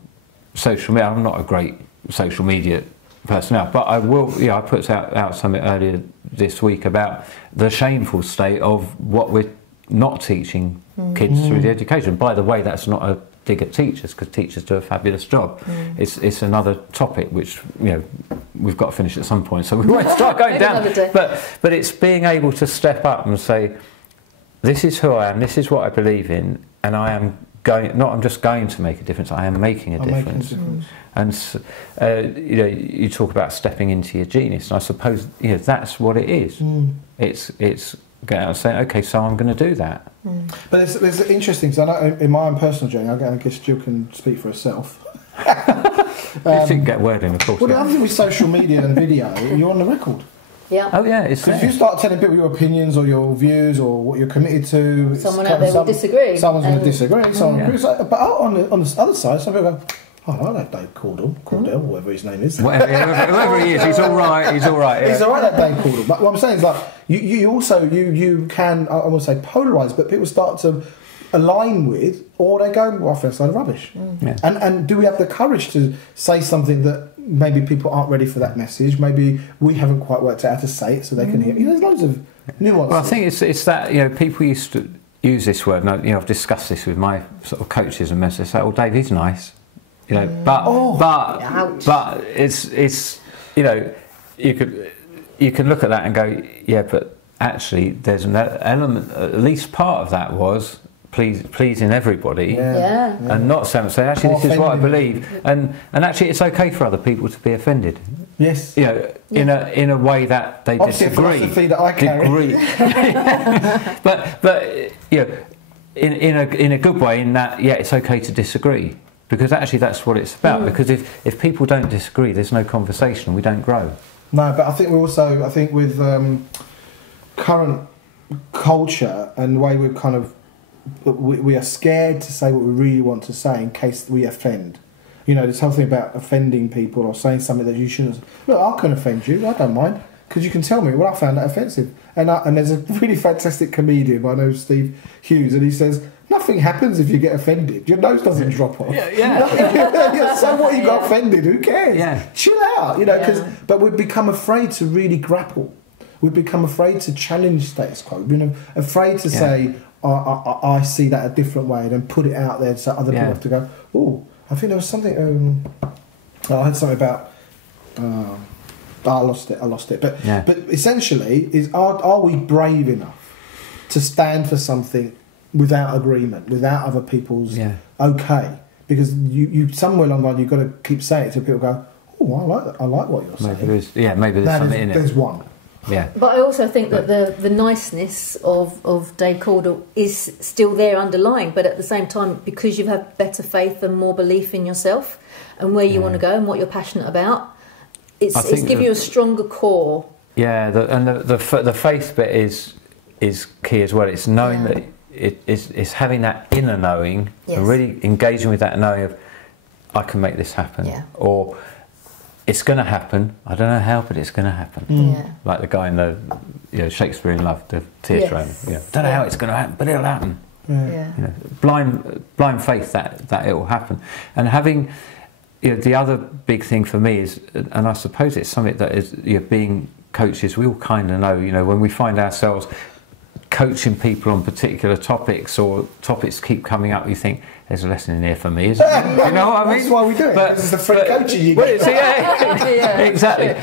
social media, I'm not a great social media person now, but I will. I put out something earlier this week about the shameful state of what we're not teaching kids through the education. By the way, that's not a dig at teachers, because teachers do a fabulous job. It's another topic which we've got to finish at some point, so we won't start going down. But it's being able to step up and say, this is who I am, this is what I believe in, and I am going. I'm just going to make a difference. I am making a difference. And you talk about stepping into your genius, and I suppose that's what it is. It's going out and saying, okay, so I'm going to do that. But there's interesting, because I know in my own personal journey, I guess Gill can speak for herself. You didn't get a word in, of course. Well, the other thing with social media and video, you're on the record. Yeah. Oh yeah, it's because if you start telling people your opinions or your views or what you're committed to, someone out there will disagree. Someone's going to disagree. Someone agrees. But on the other side, some people go, oh, I like Dave Cordle, whatever his name is. Whatever he is, he's all right. He's all right. Yeah. He's all right, that Dave Cordle. But what I'm saying is, like, you also can, I won't say polarise, but people start to align with, or they go, well, I feel it's a load of rubbish. Yeah. And do we have the courage to say something that maybe people aren't ready for that message? Maybe we haven't quite worked out how to say it so they can hear. There's loads of nuances. Well, I think it's that people used to use this word, and I've discussed this with my sort of coaches and mentors. They say, "Oh, Dave, he's nice," but it's you can look at that and go, yeah, but actually there's an element, at least part of that was pleasing everybody, and not saying, actually this is what I believe, and actually it's okay for other people to be offended. Yes. In a way that they obviously disagree. A philosophy that I carry. but in a good way, in that it's okay to disagree, because actually that's what it's about. Because if people don't disagree, there's no conversation. We don't grow. No, but I think with current culture and the way we are scared to say what we really want to say in case we offend. This whole thing about offending people or saying something that you shouldn't. Look, I can offend you. I don't mind, because you can tell me, well, I found that offensive. And there's a really fantastic comedian, I know, Steve Hughes, and he says, nothing happens if you get offended. Your nose doesn't drop off. So what, you got offended? Who cares? Yeah. Chill out. But we've become afraid to really grapple. We've become afraid to challenge status quo. We've been afraid to say, I see that a different way, and then put it out there so other people have to go, oh, I think there was something. I had something about. I lost it. But essentially, are we brave enough to stand for something without agreement, without other people's okay? Because you somewhere along the line you've got to keep saying it so people go, oh, I like that. I like what you're saying. Maybe there's something in it. There's one. Yeah. But I also think that the niceness of Dave Cordle is still there underlying, but at the same time, because you have better faith and more belief in yourself and where you want to go and what you're passionate about, it's giving you a stronger core. Yeah, the faith bit is key as well. It's knowing that it's having that inner knowing and really engaging with that knowing of I can make this happen, or it's going to happen. I don't know how, but it's going to happen. Like the guy in the Shakespeare in Love, the theatre owner. Don't know how it's going to happen, but it'll happen. Blind faith that it will happen, and having. The other big thing for me is, and I suppose it's something that is, being coaches, we all kind of know, when we find ourselves coaching people on particular topics or topics keep coming up, you think, there's a lesson in here for me, isn't there? You know what I mean? That's why we do it. This is the free coaching you get. Exactly.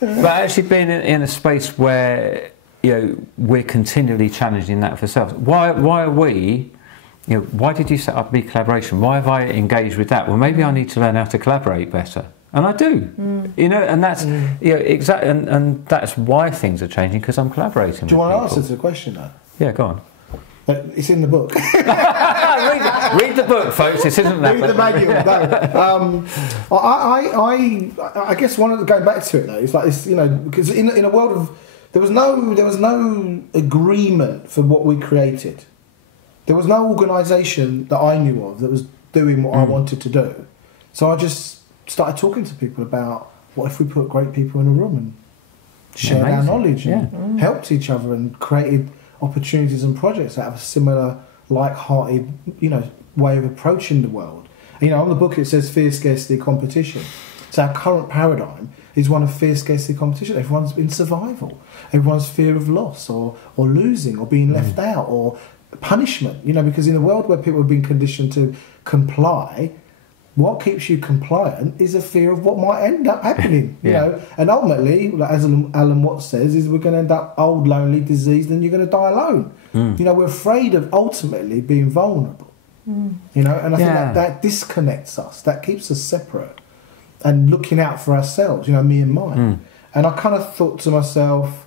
But actually being in a space where, we're continually challenging that for ourselves. Why are we... why did you set up BeCollaboration? Why have I engaged with that? Well, maybe I need to learn how to collaborate better, and I do. And that's exactly, and that's why things are changing, because I'm collaborating. Do you want to answer to the question though? Yeah, go on. It's in the book. read the book, folks. This isn't that. Read the manual. No. I guess going back to it though, it's like this, because in a world of there was no agreement for what we created. There was no organisation that I knew of that was doing what I wanted to do. So I just started talking to people about what if we put great people in a room and shared our knowledge and helped each other and created opportunities and projects that have a similar, like-hearted, way of approaching the world. And, on the book it says fear, scarcity, competition. So our current paradigm is one of fear, scarcity, competition. Everyone's in survival. Everyone's fear of loss or losing or being left out or punishment, because in a world where people have been conditioned to comply, what keeps you compliant is a fear of what might end up happening, and ultimately, as Alan Watts says, is we're going to end up old, lonely, diseased, and you're going to die alone. We're afraid of ultimately being vulnerable, and I think that disconnects us, that keeps us separate and looking out for ourselves, me and mine. And I kind of thought to myself,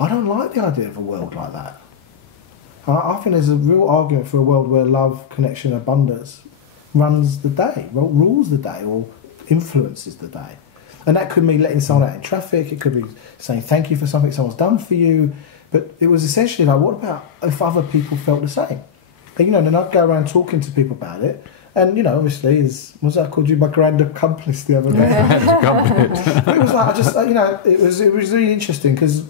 I don't like the idea of a world like that. I think there's a real argument for a world where love, connection, abundance runs the day, rules the day, or influences the day. And that could mean letting someone out in traffic, it could be saying thank you for something someone's done for you, but it was essentially like, what about if other people felt the same? And, then I'd go around talking to people about it, and, obviously, I called you my grand accomplice the other day. But it was like, it was really interesting, because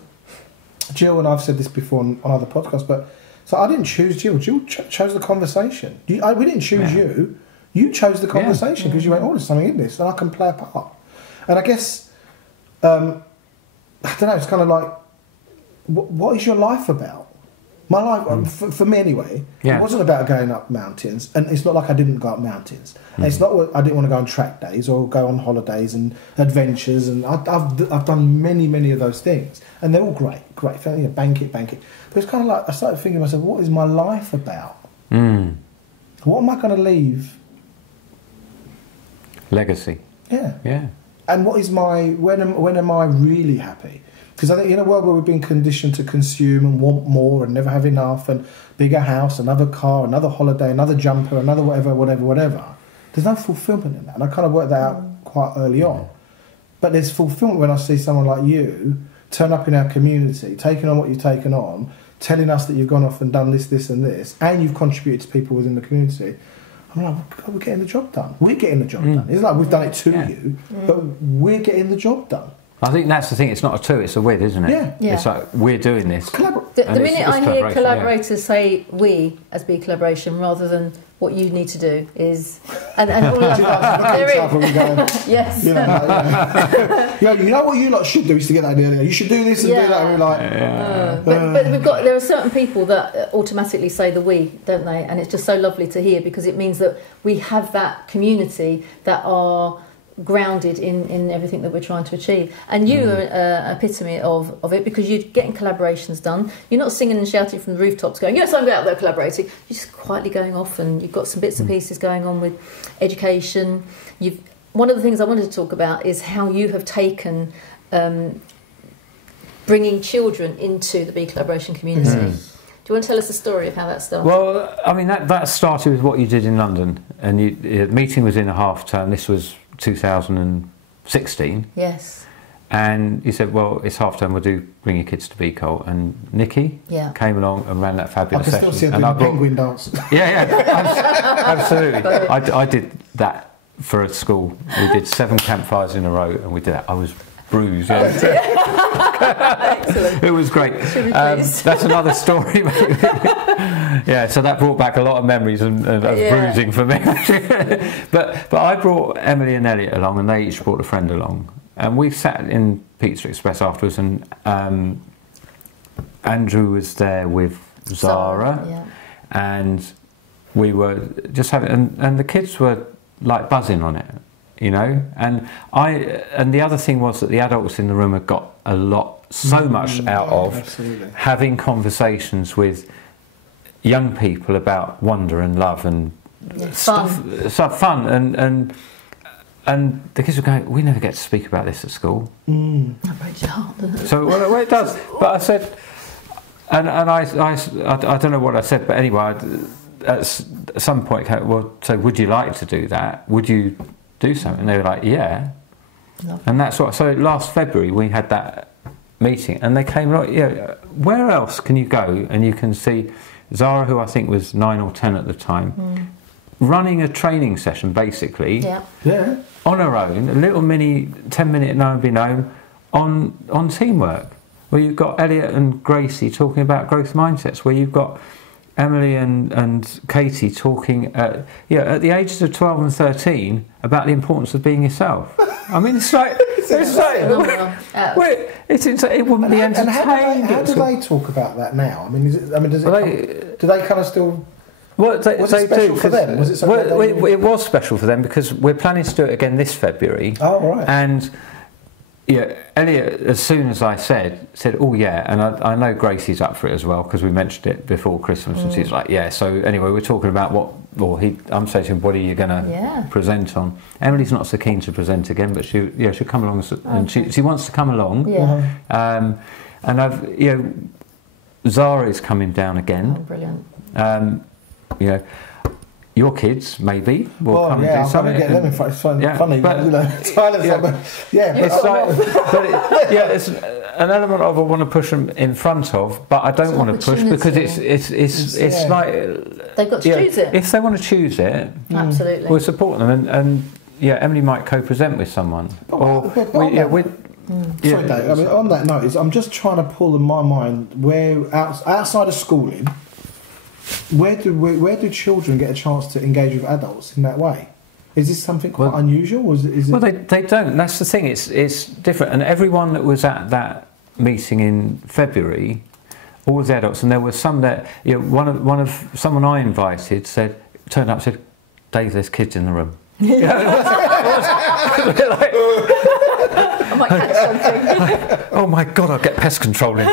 Gill, and I've said this before on other podcasts, but so I didn't choose Gill. Gill chose the conversation. We didn't choose you. You chose the conversation because you went, there's something in this, and I can play a part. And I guess, I don't know, it's kind of like, what is your life about? My life, for me anyway, it wasn't about going up mountains, and it's not like I didn't go up mountains. And it's not I didn't want to go on track days or go on holidays and adventures, and I've done many of those things, and they're all great. Bank it. But it's kind of like I started thinking to myself, what is my life about? What am I going to leave? Legacy. Yeah. And what is when am I really happy? Because I think in a world where we've been conditioned to consume and want more and never have enough, and bigger house, another car, another holiday, another jumper, another whatever, there's no fulfilment in that. And I kind of worked that out quite early on. But there's fulfilment when I see someone like you turn up in our community, taking on what you've taken on, telling us that you've gone off and done this and this, and you've contributed to people within the community. I'm like, we're getting the job done. We're getting the job done. It's like we've done it to you, but we're getting the job done. I think that's the thing, it's not a two, it's a with, isn't it? Yeah. It's like, we're doing this. The minute I hear collaborators say we as BeCollaboration rather than what you need to do is... And all of that. Yes. You know what you lot should do is to get that idea. You should do this and do that. And we're like... But there are certain people that automatically say the we, don't they? And it's just so lovely to hear, because it means that we have that community that are grounded in everything that we're trying to achieve. And you are an epitome of it, because you're getting collaborations done. You're not singing and shouting from the rooftops going, yes, I'm out there collaborating. You're just quietly going off, and you've got some bits and pieces going on with education. One of the things I wanted to talk about is how you have taken bringing children into the BeCollaboration community. Do you want to tell us the story of how that started? Well, I mean, that started with what you did in London, and the meeting was in a half term. This was 2016. Yes. And you said, well, it's half term, bring your kids to BeColl. And Nikki came along and ran that fabulous session. I can still see her doing the penguin dance. Yeah, absolutely. I did that for a school. We did 7 campfires in a row, and we did that. I was bruised. Excellent. It was great. That's another story. Yeah, so that brought back a lot of memories of bruising for me. but I brought Emily and Elliot along, and they each brought a friend along. And we sat in Pizza Express afterwards, and Andrew was there with Zara, and we were just having, and the kids were like buzzing on it, you know. And the other thing was that the adults in the room had got so much out of having conversations with young people about wonder and love and fun and the kids were going, we never get to speak about this at school. That breaks your heart, doesn't it? So, well, it does. But I said, and I don't know what I said, but anyway, at some point, well, so would you like to do that? Would you do something? And they were like, yeah. Lovely. And that's what, so last February we had that meeting, and they came like, where else can you go? And you can see Zara, who I think was 9 or 10 at the time, running a training session basically on her own, a little mini 10-minute know and be known on teamwork, where you've got Elliot and Gracie talking about growth mindsets, where you've got Emily and Katie talking at the ages of 12 and 13 about the importance of being yourself. I mean, it's like it's insane. It wouldn't be entertained. And how do they talk about that now? I mean, do they kind of still? Well, was it special for them? Was it it was special for them because we're planning to do it again this February. Oh, right. And Elliot, as soon as I said, oh yeah, and I know Gracie's up for it as well because we mentioned it before Christmas, and she's like, yeah. So anyway, we're talking about I'm saying to him, what are you going to present on? Emily's not so keen to present again, but she'll come along, and she wants to come along. Yeah. And Zara is coming down again. Oh, brilliant. Your kids maybe will come and do something. Get them in front. It's funny, but it's an element of I want to push them in front of, but I don't want to push because it's like they've got to choose it. If they want to choose it, absolutely, we'll support them. And Emily might co-present with someone, Sorry, Dave. I mean, on that note, I'm just trying to pull in my mind where outside of schooling. Where do children get a chance to engage with adults in that way? Is this something quite unusual? Or is it? Well, they don't. That's the thing. It's different. And everyone that was at that meeting in February, all the adults, and there were some that someone I invited turned up and said, Dave, there's kids in the room. I might catch something. Oh my God, I'll get pest control in.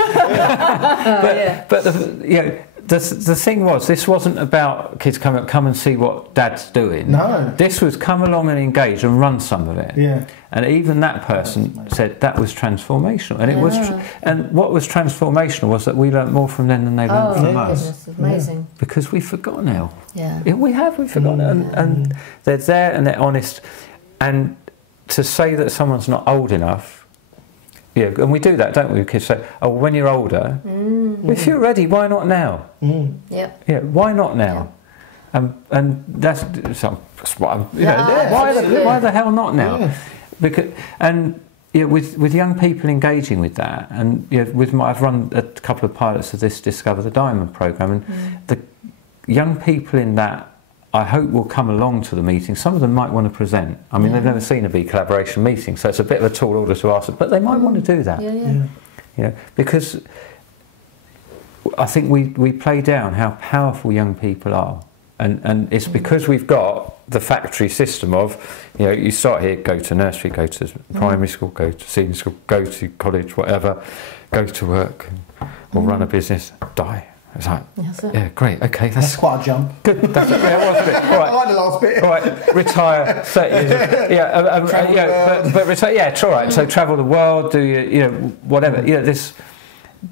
But the thing was, this wasn't about kids come and see what Dad's doing. No. This was come along and engage and run some of it. Yeah. And even that person said that was transformational. And it was, and what was transformational was that we learnt more from them than they learnt from us. Goodness, amazing. Yeah. Because we've forgotten now. Yeah. We've forgotten. And they're there and they're honest. And to say that someone's not old enough. Yeah, and we do that, don't we? Kids say, "Oh, when you're older, if you're ready, why not now?" Yeah. Yeah, why not now? And that's what I'm. Why the hell not now? Yeah. Because with young people engaging with that, and I've run a couple of pilots of this Discover the Diamond program, and the young people in that, I hope, will come along to the meeting. Some of them might want to present. I mean, they've never seen a BeCollaboration meeting, so it's a bit of a tall order to ask them, but they might want to do that. Because I think we play down how powerful young people are, and it's because we've got the factory system of, you start here, go to nursery, go to primary school, go to senior school, go to college, whatever, go to work or run a business, die. It's like, yeah, great, okay, that's quite a jump. Good, that's it, wasn't it? All right. I like the last bit. All right, retire, 30 years. But retire, yeah, it's all right. So travel the world, do whatever, this,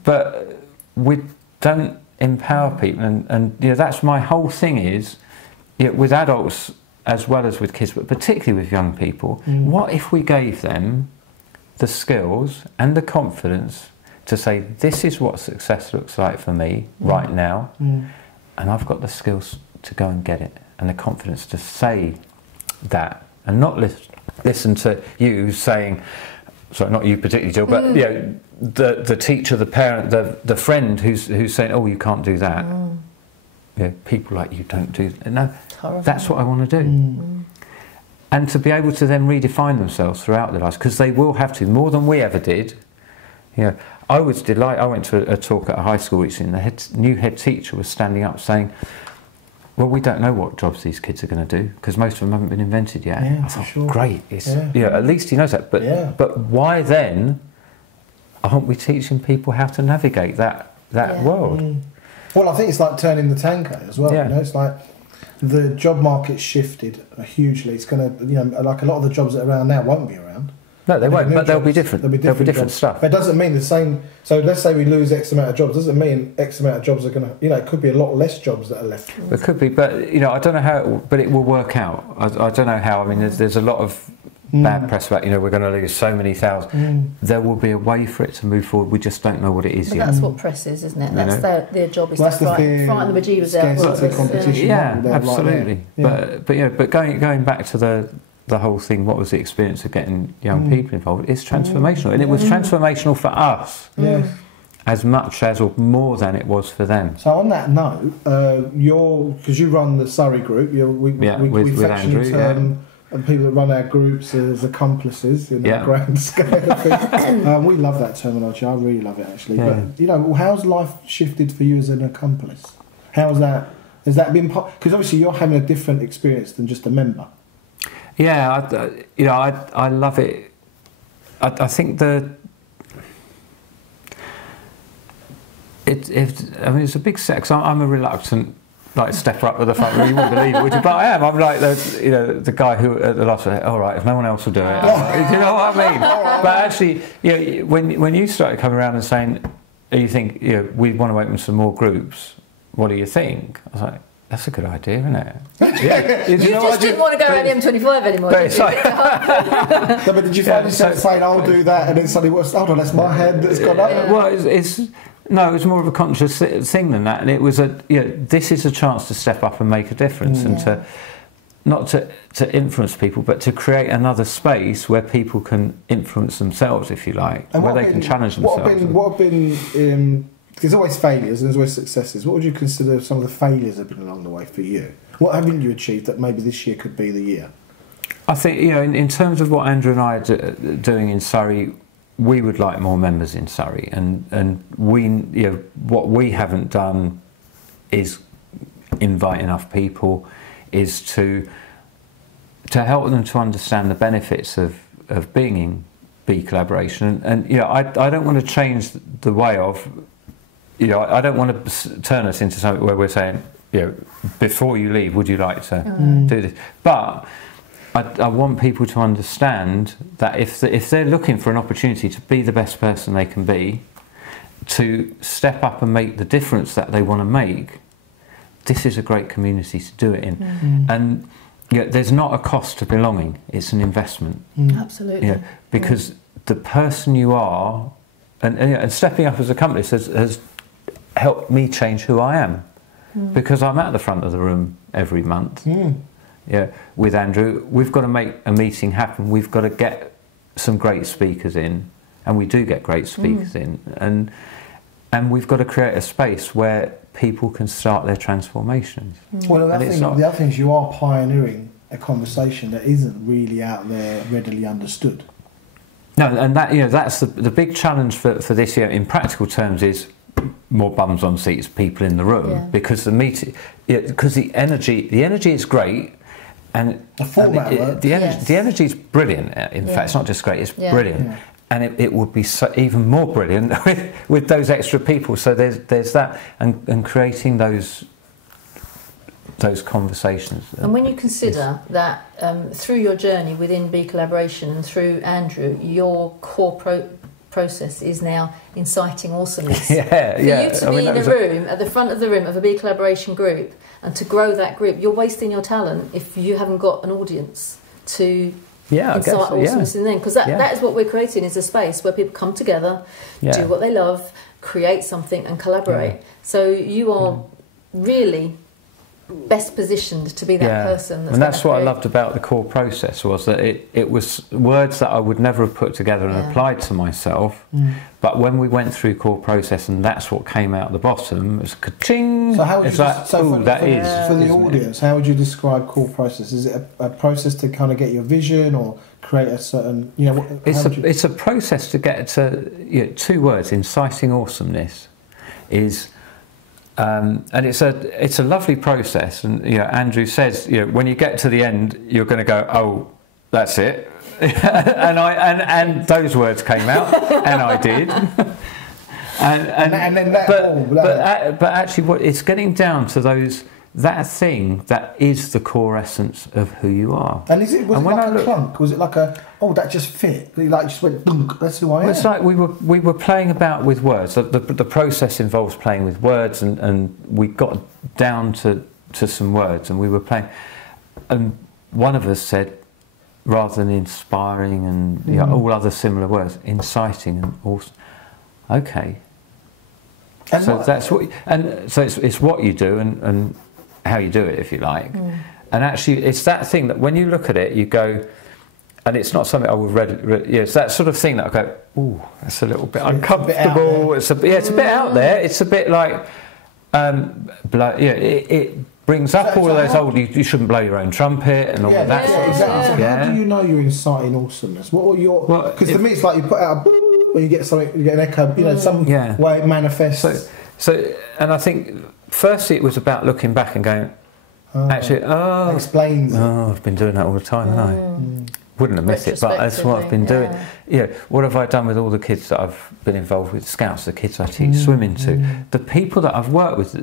but we don't empower people, and that's my whole thing is, with adults as well as with kids, but particularly with young people, what if we gave them the skills and the confidence to say, this is what success looks like for me right now, and I've got the skills to go and get it, and the confidence to say that, and not listen to you saying, sorry, not you particularly, Jill, but the teacher, the parent, the friend who's saying, oh, you can't do that. People like you don't do that. No, that's what I want to do. And to be able to then redefine themselves throughout their lives, because they will have to, more than we ever did. I was delighted. I went to a talk at a high school recently, and the new head teacher was standing up saying, well, we don't know what jobs these kids are going to do because most of them haven't been invented yet. I thought, great, at least he knows that. But why then aren't we teaching people how to navigate that world? Well, I think it's like turning the tanker as well. It's like the job market's shifted hugely. It's going to, like a lot of the jobs that are around now won't be around. No, they won't, but they'll be different. There'll be different stuff. But it doesn't mean the same. So let's say we lose X amount of jobs. Doesn't mean X amount of jobs are going to. It could be a lot less jobs that are left. It could be, but I don't know how. But it will work out. I don't know how. I mean, there's a lot of bad press about we're going to lose so many thousands. There will be a way for it to move forward. We just don't know what it is yet. That's what press is, isn't it? That's their job is to frighten the bejeebers out of competition. Yeah, absolutely. Right, but going back to the whole thing, what was the experience of getting young people involved? It's transformational, and it was transformational for us as much as or more than it was for them. So on that note, because you run the Surrey group, we Andrew, and people that run our groups as accomplices in a grand scale of things. We love that terminology. I really love it actually. But how's life shifted for you as an accomplice? How's that? Has that been part? Because obviously you're having a different experience than just a member. Yeah, I love it. I think it's a big set. Cause I'm a reluctant stepper up to the front row. You wouldn't believe it, would you? But I am. I'm like the guy who at the last. All right, if no one else will do it, you know what I mean. But actually, when you started coming around and saying, you think we want to open some more groups. What do you think? I was like, that's a good idea, isn't it? You just didn't want to go around the M25 anymore. But did you find yourself saying, I'll do that, and then suddenly, hold on, that's my hand that's gone up? Well, it was more of a conscious thing than that, and it was this is a chance to step up and make a difference, and to not to influence people, but to create another space where people can influence themselves, if you like, and where they can challenge themselves. What have been there's always failures and there's always successes. What would you consider some of the failures that have been along the way for you? What haven't you achieved that maybe this year could be the year? I think, in terms of what Andrew and I are doing in Surrey, we would like more members in Surrey, and we, what we haven't done is invite enough people, is to help them to understand the benefits of being in BeCollaboration, and I don't want to change the way of. I don't want to turn us into something where we're saying, before you leave, would you like to do this? But I want people to understand that if they're looking for an opportunity to be the best person they can be, to step up and make the difference that they want to make, this is a great community to do it in. And there's not a cost to belonging; it's an investment. Absolutely. Because the person you are, and stepping up as a company has helped me change who I am, because I'm at the front of the room every month. With Andrew, we've got to make a meeting happen. We've got to get some great speakers in, and we do get great speakers in, and we've got to create a space where people can start their transformations. Well, the other thing is you are pioneering a conversation that isn't really out there readily understood. No, and that's the big challenge for this year in practical terms is more bums on seats, people in the room, because the meeting, because the energy is great, And the format the energy is brilliant. In fact, it's not just great; it's brilliant. Yeah. And it would be even more brilliant with those extra people. So there's that, and creating those conversations. And when you consider that through your journey within BeCollaboration and through Andrew, your core process is now inciting awesomeness. For you to be in a room, at the front of the room of a BeCollaboration group, and to grow that group, you're wasting your talent if you haven't got an audience to incite awesomeness in them. Because that is what we're creating, is a space where people come together, do what they love, create something and collaborate. So you are really best positioned to be that person. And that's what I loved about the core process, was that it was words that I would never have put together and applied to myself. But when we went through core process, and that's what came out the bottom, it was ka-ching. So how would you for the audience, how would you describe core process? Is it a process to kind of get your vision, or create a certain, it's a process to get to 2 words: inciting awesomeness. And it's a lovely process, and Andrew says, when you get to the end, you're going to go, oh, that's it. and those words came out, and I did. But actually, it's getting down to that thing that is the core essence of who you are. And was it like a clunk? Was it like that just fit? Like just went, that's who I am. It's like we were playing about with words. The process involves playing with words, and we got down to some words, and we were playing. And one of us said, rather than inspiring and all other similar words, inciting and awesome. Okay. And so that's what, and so it's what you do and how you do it, if you like. And actually, it's that thing that when you look at it, you go, and it's not something I would read. It's that sort of thing that I go, ooh, that's a little bit uncomfortable. It's a bit out there. It's a bit like, it brings up all of those old. You shouldn't blow your own trumpet and all of that sort of stuff. So how do you know you're inciting awesomeness? What are your? Because to me, it's like you put out when you get something, you get an echo. Some way it manifests. So, and I think firstly it was about looking back and going, explains. I've been doing that all the time, haven't I? Wouldn't admit it, but that's what I've been doing. What have I done with all the kids that I've been involved with, Scouts, the kids I teach swimming to, the people that I've worked with.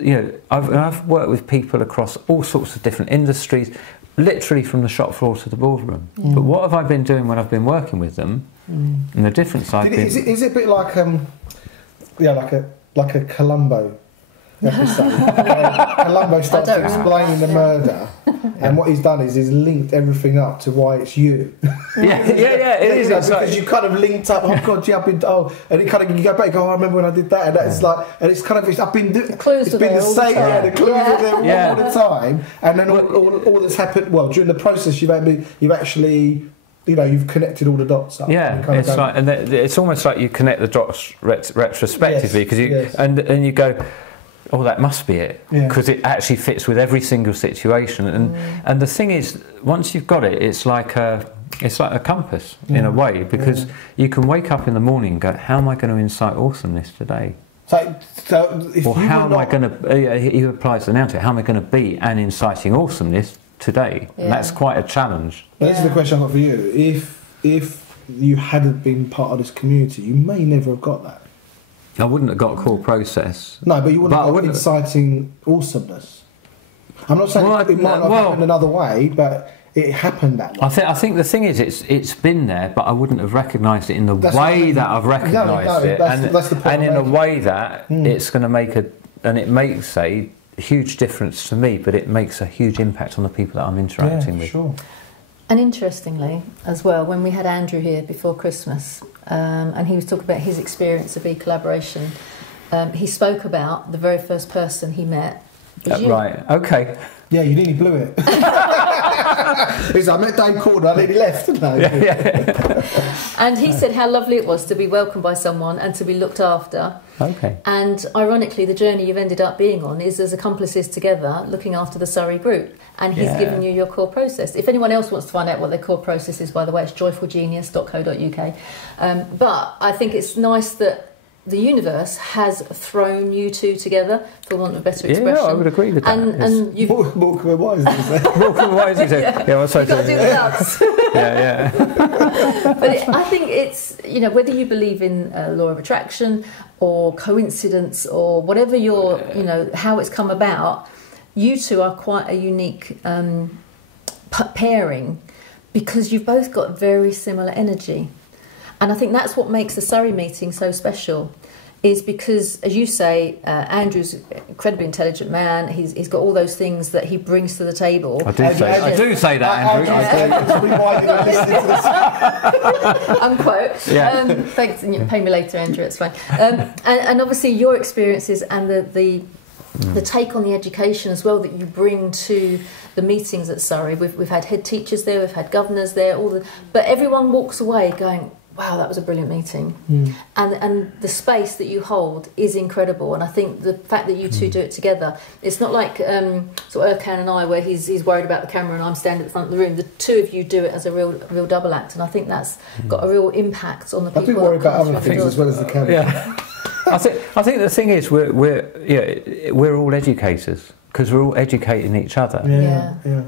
I've worked with people across all sorts of different industries, literally from the shop floor to the boardroom. But what have I been doing when I've been working with them? And the difference I've been. Is it a bit like like a Columbo episode? Columbo starts to explain the murder, and what he's done is he's linked everything up to why it's you. It is. Because you kind of linked up. Oh God, I've been. And it kind of you go back. I remember when I did that, and that's like, and it's kind of I've been. It's been the same. The clues are there all the time, and then all that's happened. Well, during the process, you've actually. You've connected all the dots up. It's right, and it's almost like you connect the dots retrospectively, because and you go, oh, that must be it, because it actually fits with every single situation. And the thing is, once you've got it, it's like a compass in a way, because you can wake up in the morning and go, how am I going to incite awesomeness today? So if or how am I going to? He applies the noun to it. How am I going to be an inciting awesomeness today? And that's quite a challenge. But this is the question I've got for you. If you hadn't been part of this community, you may never have got that. I wouldn't have got a core process. No, but you wouldn't have got inciting awesomeness. I'm not saying it might not have happened another way, but it happened that way. I think the thing is, it's been there, but I wouldn't have recognised it in the way that I've recognised it, that's the point and in a way that it's going to make it makes a huge difference to me, but it makes a huge impact on the people that I'm interacting with. Sure. And interestingly, as well, when we had Andrew here before Christmas, and he was talking about his experience of BeCollaboration, he spoke about the very first person he met. Right, okay. Yeah, you nearly blew it. Because I met Dave Cordle, I nearly left, didn't I? And he said how lovely it was to be welcomed by someone and to be looked after. Okay. And ironically, the journey you've ended up being on is as accomplices together looking after the Surrey group. And he's given you your core process. If anyone else wants to find out what their core process is, by the way, it's joyfulgenius.co.uk. But I think it's nice that the universe has thrown you two together, for want of a better expression. Yeah, I would agree with that. And you've Morecambe and Wise, did you say? Morecambe and Wise, yeah, I you've got to do the dance. yeah. But I think it's, you know, whether you believe in law of attraction or coincidence or whatever your, you know, how it's come about, you two are quite a unique pairing because you've both got very similar energy. And I think that's what makes the Surrey meeting so special, is because, as you say, Andrew's an incredibly intelligent man. He's got all those things that he brings to the table. I do say that, Andrew. Unquote. Yeah. Thanks, and you pay me later, Andrew. It's fine. And obviously your experiences and the take on the education as well that you bring to the meetings at Surrey. We've had head teachers there, we've had governors there, but everyone walks away going, wow, that was a brilliant meeting. And the space that you hold is incredible. And I think the fact that you two do it together, it's not like sort of Erkan and I, where he's worried about the camera and I'm standing at the front of the room. The two of you do it as a real double act, and I think that's got a real impact on the people. I do worry about other things as well as the camera. Yeah. I think the thing is we're all educators because we're all educating each other. Yeah.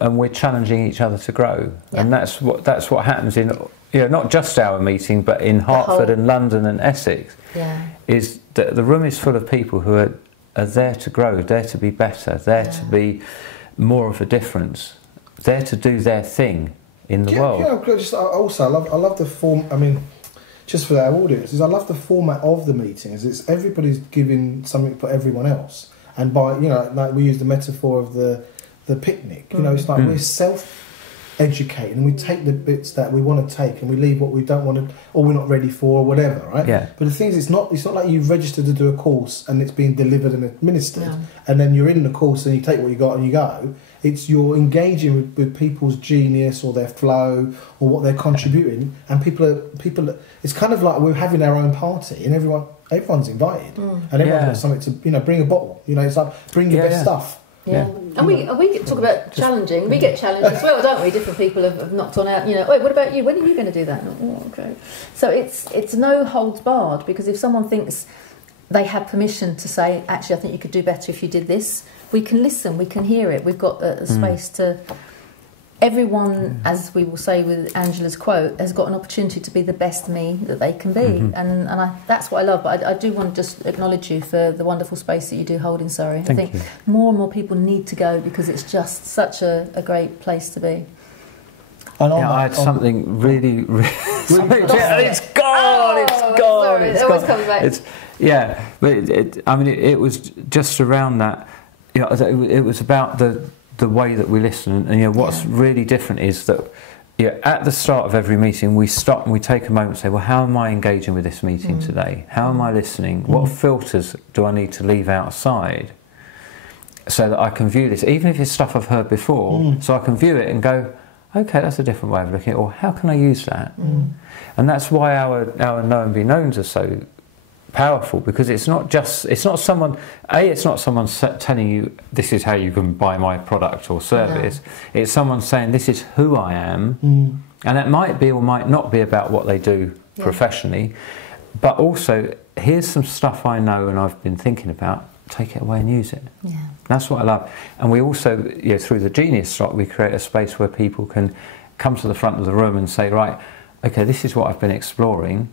And we're challenging each other to grow, and that's what happens in, you know, not just our meeting, but in Hertford and London and Essex. Is that the room is full of people who are there to grow, there to be better, there to be more of a difference, there to do their thing in the world. I love the form. I mean, just for our audiences, I love the format of the meetings. It's everybody's giving something for everyone else, and by, you know, like we use the metaphor of the picnic. You know, it's like we're self-educating and we take the bits that we want to take and we leave what we don't want to, or we're not ready for, or whatever, right? Yeah. But the thing is, it's not like you've registered to do a course and it's being delivered and administered, and then you're in the course and you take what you got and you go. It's you're engaging with people's genius or their flow or what they're contributing, and people are. It's kind of like we're having our own party and everyone's invited and everyone's got something to, you know, bring a bottle. You know, it's like bring your best stuff. Yeah. And we talk about challenging. We get challenged as well, don't we? Different people have knocked on out, you know, wait, what about you? When are you going to do that? Oh, okay. So it's no holds barred, because if someone thinks they have permission to say, actually, I think you could do better if you did this, we can listen, we can hear it. We've got a space to... Everyone, as we will say with Angela's quote, has got an opportunity to be the best me that they can be. And that's what I love. But I do want to just acknowledge you for the wonderful space that you do hold in Surrey. I think more and more people need to go, because it's just such a great place to be. And I had something really it's gone. It's gone. Sorry, it always comes back. It was just around that. You know, it was about the way that we listen, and you know what's really different is that, you know, at the start of every meeting we stop and we take a moment and say, well, how am I engaging with this meeting today? How am I listening? What filters do I need to leave outside so that I can view this, even if it's stuff I've heard before, so I can view it and go, okay, that's a different way of looking at it, or how can I use that? And that's why our know and be knowns are so powerful, because it's not someone telling you this is how you can buy my product or service. It's someone saying this is who I am, and it might be or might not be about what they do professionally, but also here's some stuff I know and I've been thinking about, take it away and use it. That's what I love. And we also, you know, through the Genius slot, we create a space where people can come to the front of the room and say, right, okay, this is what I've been exploring,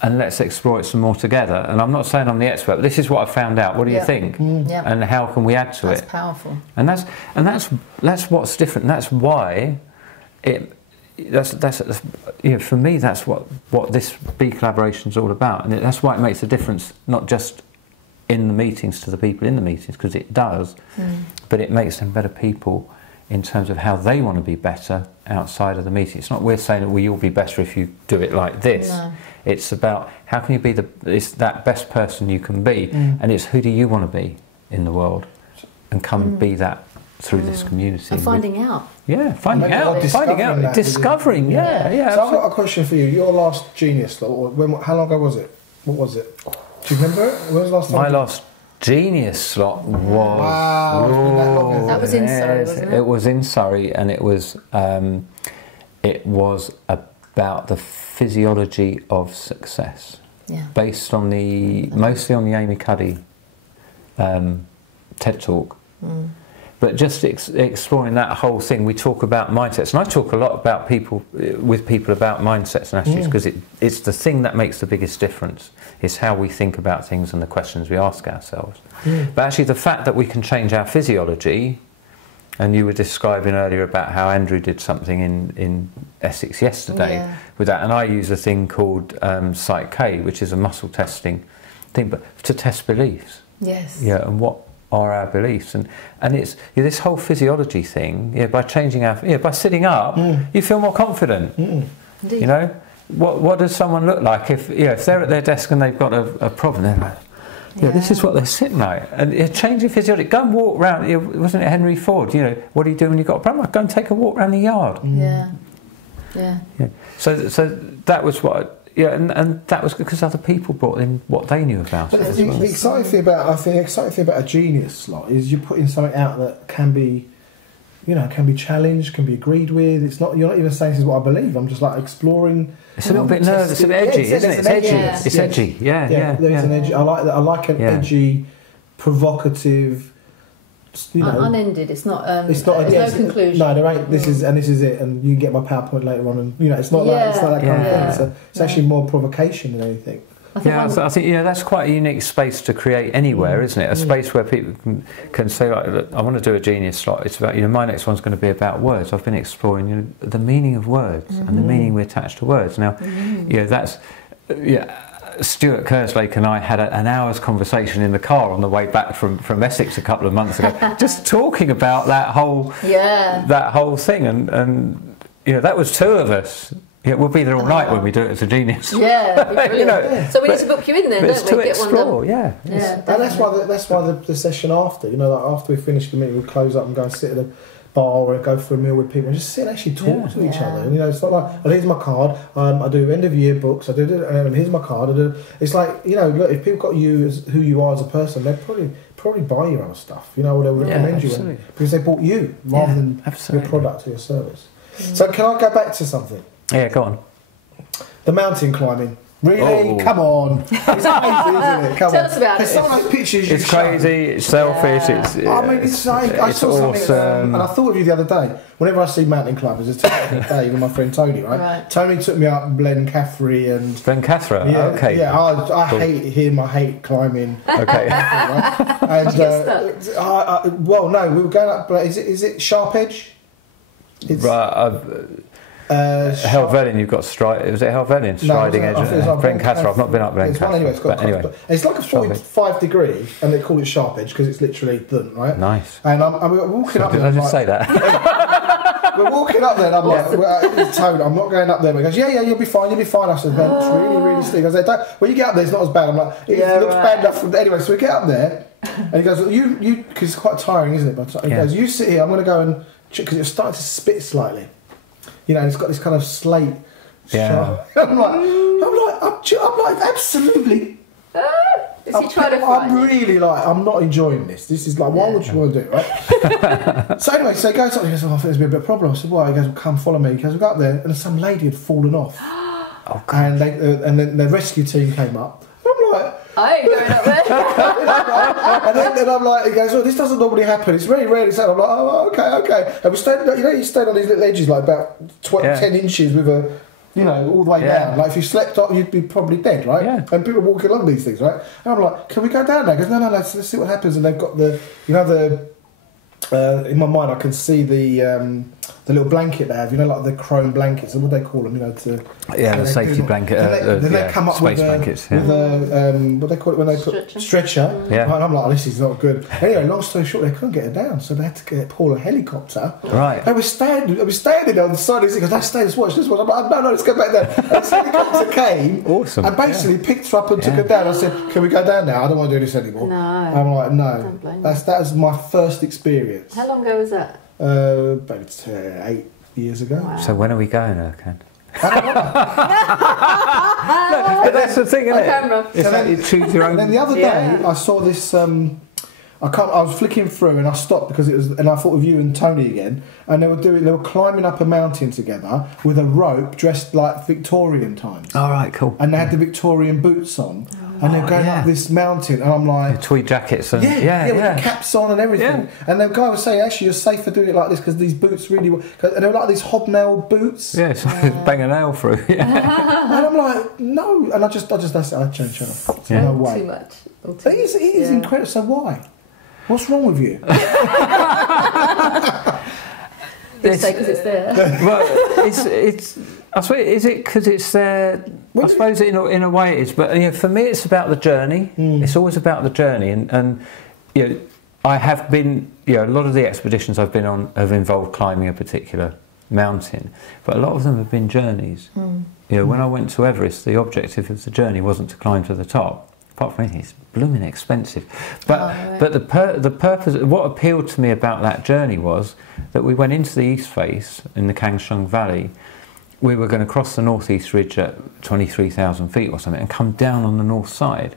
and let's explore it some more together. And I'm not saying I'm the expert, but this is what I've found out. What do you think? And how can we add to it? That's powerful. And that's what's different. That's why that's you know, for me, that's what this BeCollaboration is all about, and that's why it makes a difference, not just in the meetings to the people in the meetings, because it does, but it makes them better people in terms of how they want to be better outside of the meeting. It's not we're saying, well, you'll be better if you do it like this. No. It's about how can you be that best person you can be, and it's who do you want to be in the world, and come be that through this community. And finding out. Yeah, finding out, discovering. Yeah. So I've got a question for you. Your last Genius slot, how long ago was it? What was it? Do you remember it? When was the last time? My last Genius slot was... Wow, that was in Surrey, wasn't it? It was in Surrey, and it was about the physiology of success. based on mostly on the Amy Cuddy TED Talk. But just exploring that whole thing, we talk about mindsets, and I talk a lot about with people about mindsets and attitudes, because it's the thing that makes the biggest difference. It's how we think about things and the questions we ask ourselves. But actually, the fact that we can change our physiology, and you were describing earlier about how Andrew did something in Essex yesterday with that, and I use a thing called Psych K, which is a muscle testing thing, but to test beliefs. Yes. Yeah, and what are our beliefs, and it's this whole physiology thing. By changing by sitting up, you feel more confident. Indeed. You know, what does someone look like if they're at their desk and they've got a problem? They're like, this is what they're sitting like, and changing physiology. Go and walk around. Wasn't it Henry Ford? What do you do when you've got a problem? Go and take a walk around the yard. Yeah. So that was what. Yeah, and that was because other people brought in what they knew about it. The exciting thing about a genius is you're putting something out that can be challenged, can be agreed with. You're not even saying this is what I believe. I'm just like exploring. It's a little bit nervous, it's a bit edgy, isn't it? It's edgy. It's edgy. Yeah. There's an edgy. I like that. I like an edgy, provocative. Unended. It's not. There's no conclusion. No, there ain't. This is it, and you can get my PowerPoint later on, and it's not like that kind of thing. It's actually more provocation than anything. I think that's quite a unique space to create anywhere, isn't it? A space where people can say, like, look, I want to do a genius slot. It's about my next one's going to be about words. I've been exploring the meaning of words and the meaning we attach to words. Now, that's Stuart Kerslake and I had an hour's conversation in the car on the way back from Essex a couple of months ago, just talking about that whole thing, and that was two of us. We'll be there all night when we do it as a genius. Yeah, so we need to book you in then, don't we? Get explore, one done. And that's why the session after, after we finish the meeting, we close up and go and sit at a bar or go for a meal with people and just sit and actually talk to each other. And it's not like, here's my card. I do end of year books. I do, and here's my card. It's like, look, if people got you as who you are as a person, they'd probably buy your own stuff. Or they'll recommend you because they bought you rather than your product or your service. So can I go back to something? Yeah, go on. The mountain climbing. Really? Come on. It's crazy, isn't it? Tell us about it. There's some like pictures it's crazy, it's selfish, it's like, I saw awesome. something, and I thought of you the other day. Whenever I see mountain climbers, there's Dave and my friend Tony, right? Tony took me up Glen Caffrey and... Glen Caffrey? Okay. Yeah, I hate him, I hate climbing. Okay. And, well, no, we were going up, is it Sharp Edge? Helvellyn, you've got was it Helvellyn? Striding Edge. Glen Caffrey. I've not been up Glen Caffrey. It's like a 45 degree, and they call it Sharp Edge because it's literally done, right? Nice. And we're walking up. Did I just say that? We're walking up there, and I'm like, Tone, I'm not going up there. He goes, yeah, you'll be fine. I said, no, it's really, really steep. I said, when you get up there, it's not as bad. I'm like, it looks bad enough. Anyway, so we get up there, and he goes, you, because it's quite tiring, isn't it? But he goes, you sit here. I'm going to go and because it's starting to spit slightly. It's got this kind of slate. Yeah. I'm like, absolutely. I'm not enjoying this. This is like, why would you want to do it, right? So anyway, so he goes up and he goes, I think there's been a bit of a problem. I said, why? He goes, well, come follow me. He goes, we go up there, and some lady had fallen off. Oh, God. And then the rescue team came up. I'm like, I ain't going up there. and then I'm like, he goes, this doesn't normally happen. It's very rarely said. I'm like, oh, okay. And we're standing, you stand on these little edges like about 10 inches with a, all the way down. Like if you slept up, you'd be probably dead, right? Yeah. And people are walking along these things, right? And I'm like, can we go down there? He goes, no, let's see what happens. And they've got in my mind, I can see the little blanket they have, like the chrome blankets, and what do they call them, the safety blanket. Then they come up with blankets, with what they call it when they put stretcher. Yeah. Right, and I'm like, this is not good. Anyway, long story short, they couldn't get her down, so they had to call a helicopter. Right. They were standing on the side of this. He goes, stay, let's watch. I'm like, no, let's go back down. And the helicopter came, awesome, and basically picked her up and took her down. I said, can we go down now? I don't want to do this anymore. No. I'm like, no. That was my first experience. How long ago was that? About 8 years ago. Wow. So when are we going, Erkan? That's the thing, isn't it? Camera. It's like you choose your own. And then the other day, I saw this. I was flicking through and I stopped because and I thought of you and Tony again, and they were climbing up a mountain together with a rope dressed like Victorian times. All right, cool. And they had the Victorian boots on, and they were going up this mountain, and I'm like, the tweed jackets and with the caps on and everything. Yeah. And the guy was saying, actually, you're safer doing it like this because these boots really were, and they were like these hobnail boots. Yeah, so bang a nail through. Yeah. And I'm like, no, and I changed channel. No way. Too much. It is incredible. So why? What's wrong with you? Because it's there. Well, it's. I suppose, is it because it's there? I suppose in a way it is, but for me it's about the journey. It's always about the journey, and I have been. A lot of the expeditions I've been on have involved climbing a particular mountain, but a lot of them have been journeys. When I went to Everest, the objective of the journey wasn't to climb to the top. Apart from anything, it's blooming expensive. But the purpose, what appealed to me about that journey was that we went into the east face in the Kangshung Valley. We were going to cross the northeast ridge at 23,000 feet or something and come down on the north side.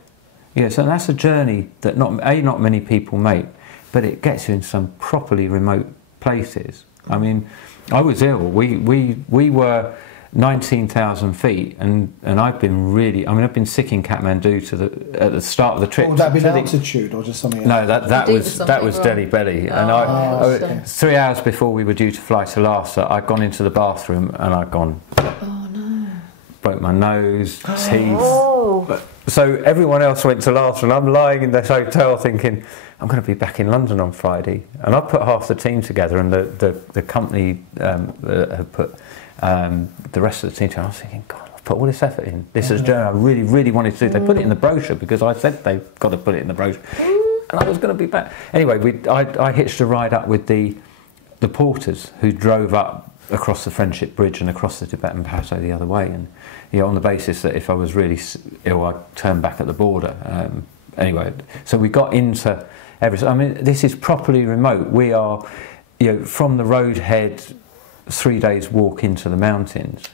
So that's a journey that not many people make, but it gets you in some properly remote places. I mean, I was ill. We were 19,000 feet, and I've been sick in Kathmandu at the start of the trip. Would that be altitude or just something else? No, that was Delhi belly, and 3 hours before we were due to fly to Lhasa, I'd gone into the bathroom and I'd gone. Oh no! Broke my nose, teeth. So everyone else went to Lhasa, and I'm lying in this hotel thinking, I'm going to be back in London on Friday, and I put half the team together, and the company had put. The rest of the team, I was thinking, God, I've put all this effort in. This is a journey I really, really wanted to do. They put it in the brochure because I said they've got to put it in the brochure. And I was going to be back. Anyway, I hitched a ride up with the porters who drove up across the Friendship Bridge and across the Tibetan Plateau the other way. And on the basis that if I was really ill, I'd turn back at the border. Anyway, so we got into Everest. I mean, this is properly remote. We are, from the roadhead, 3 days walk into the mountains.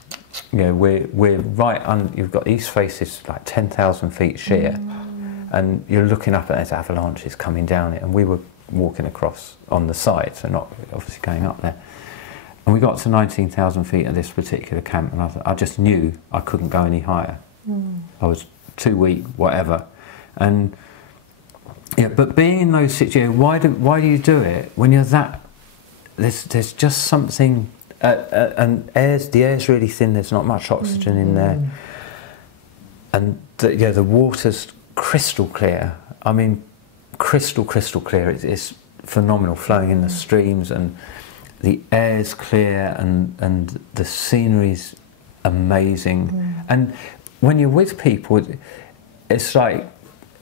We're right on. You've got east faces like 10,000 feet sheer, and you're looking up at these avalanches coming down it. And we were walking across on the side, so not obviously going up there. And we got to 19,000 feet at this particular camp, and I just knew I couldn't go any higher. I was too weak, whatever. And but being in those situations, why do you do it when you're that? There's just something. And the air's really thin. There's not much oxygen in there, and the water's crystal clear. I mean, crystal clear. It's phenomenal, flowing in the streams, and the air's clear, and the scenery's amazing. And when you're with people, it's like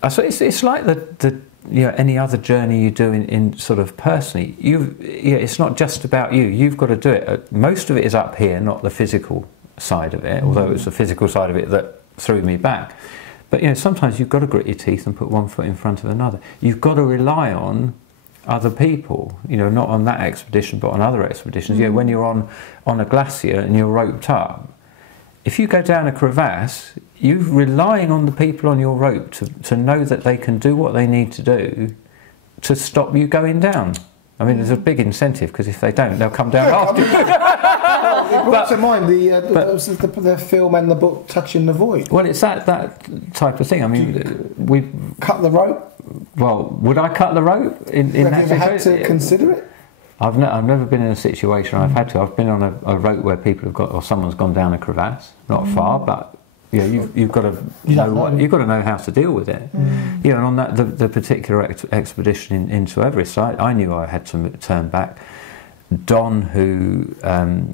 it's like the any other journey you do in sort of personally, it's not just about you. You've got to do it. Most of it is up here, not the physical side of it. Although it was the physical side of it that threw me back. But sometimes you've got to grit your teeth and put one foot in front of another. You've got to rely on other people. Not on that expedition, but on other expeditions. When you're on a glacier and you're roped up, if you go down a crevasse, you're relying on the people on your rope to know that they can do what they need to do to stop you going down. I mean, there's a big incentive, because if they don't, they'll come down after you. It brought to mind the film and the book Touching the Void. Well, it's that type of thing. I mean, we cut the rope. Well, would I cut the rope in that situation? Have you had to consider it? I've never been in a situation I've had to. I've been on a rope where people have got, or someone's gone down a crevasse, not far, but you've got to know how to deal with it. And on that the particular expedition into Everest, I knew I had to turn back. Don, who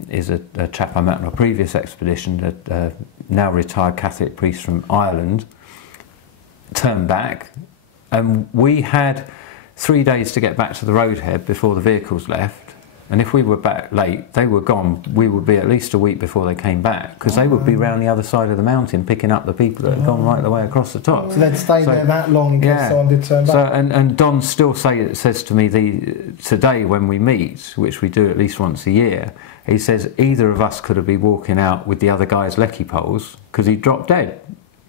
is a chap I met on a previous expedition, a now retired Catholic priest from Ireland, turned back, and we had 3 days to get back to the roadhead before the vehicles left, and if we were back late, they were gone. We would be at least a week before they came back, because they would be round the other side of the mountain picking up the people that had gone right the way across the top. So they'd stay there that long in case someone did turn back. So, and Don still says to me today when we meet, which we do at least once a year, he says either of us could have been walking out with the other guy's lecky poles, because he dropped dead.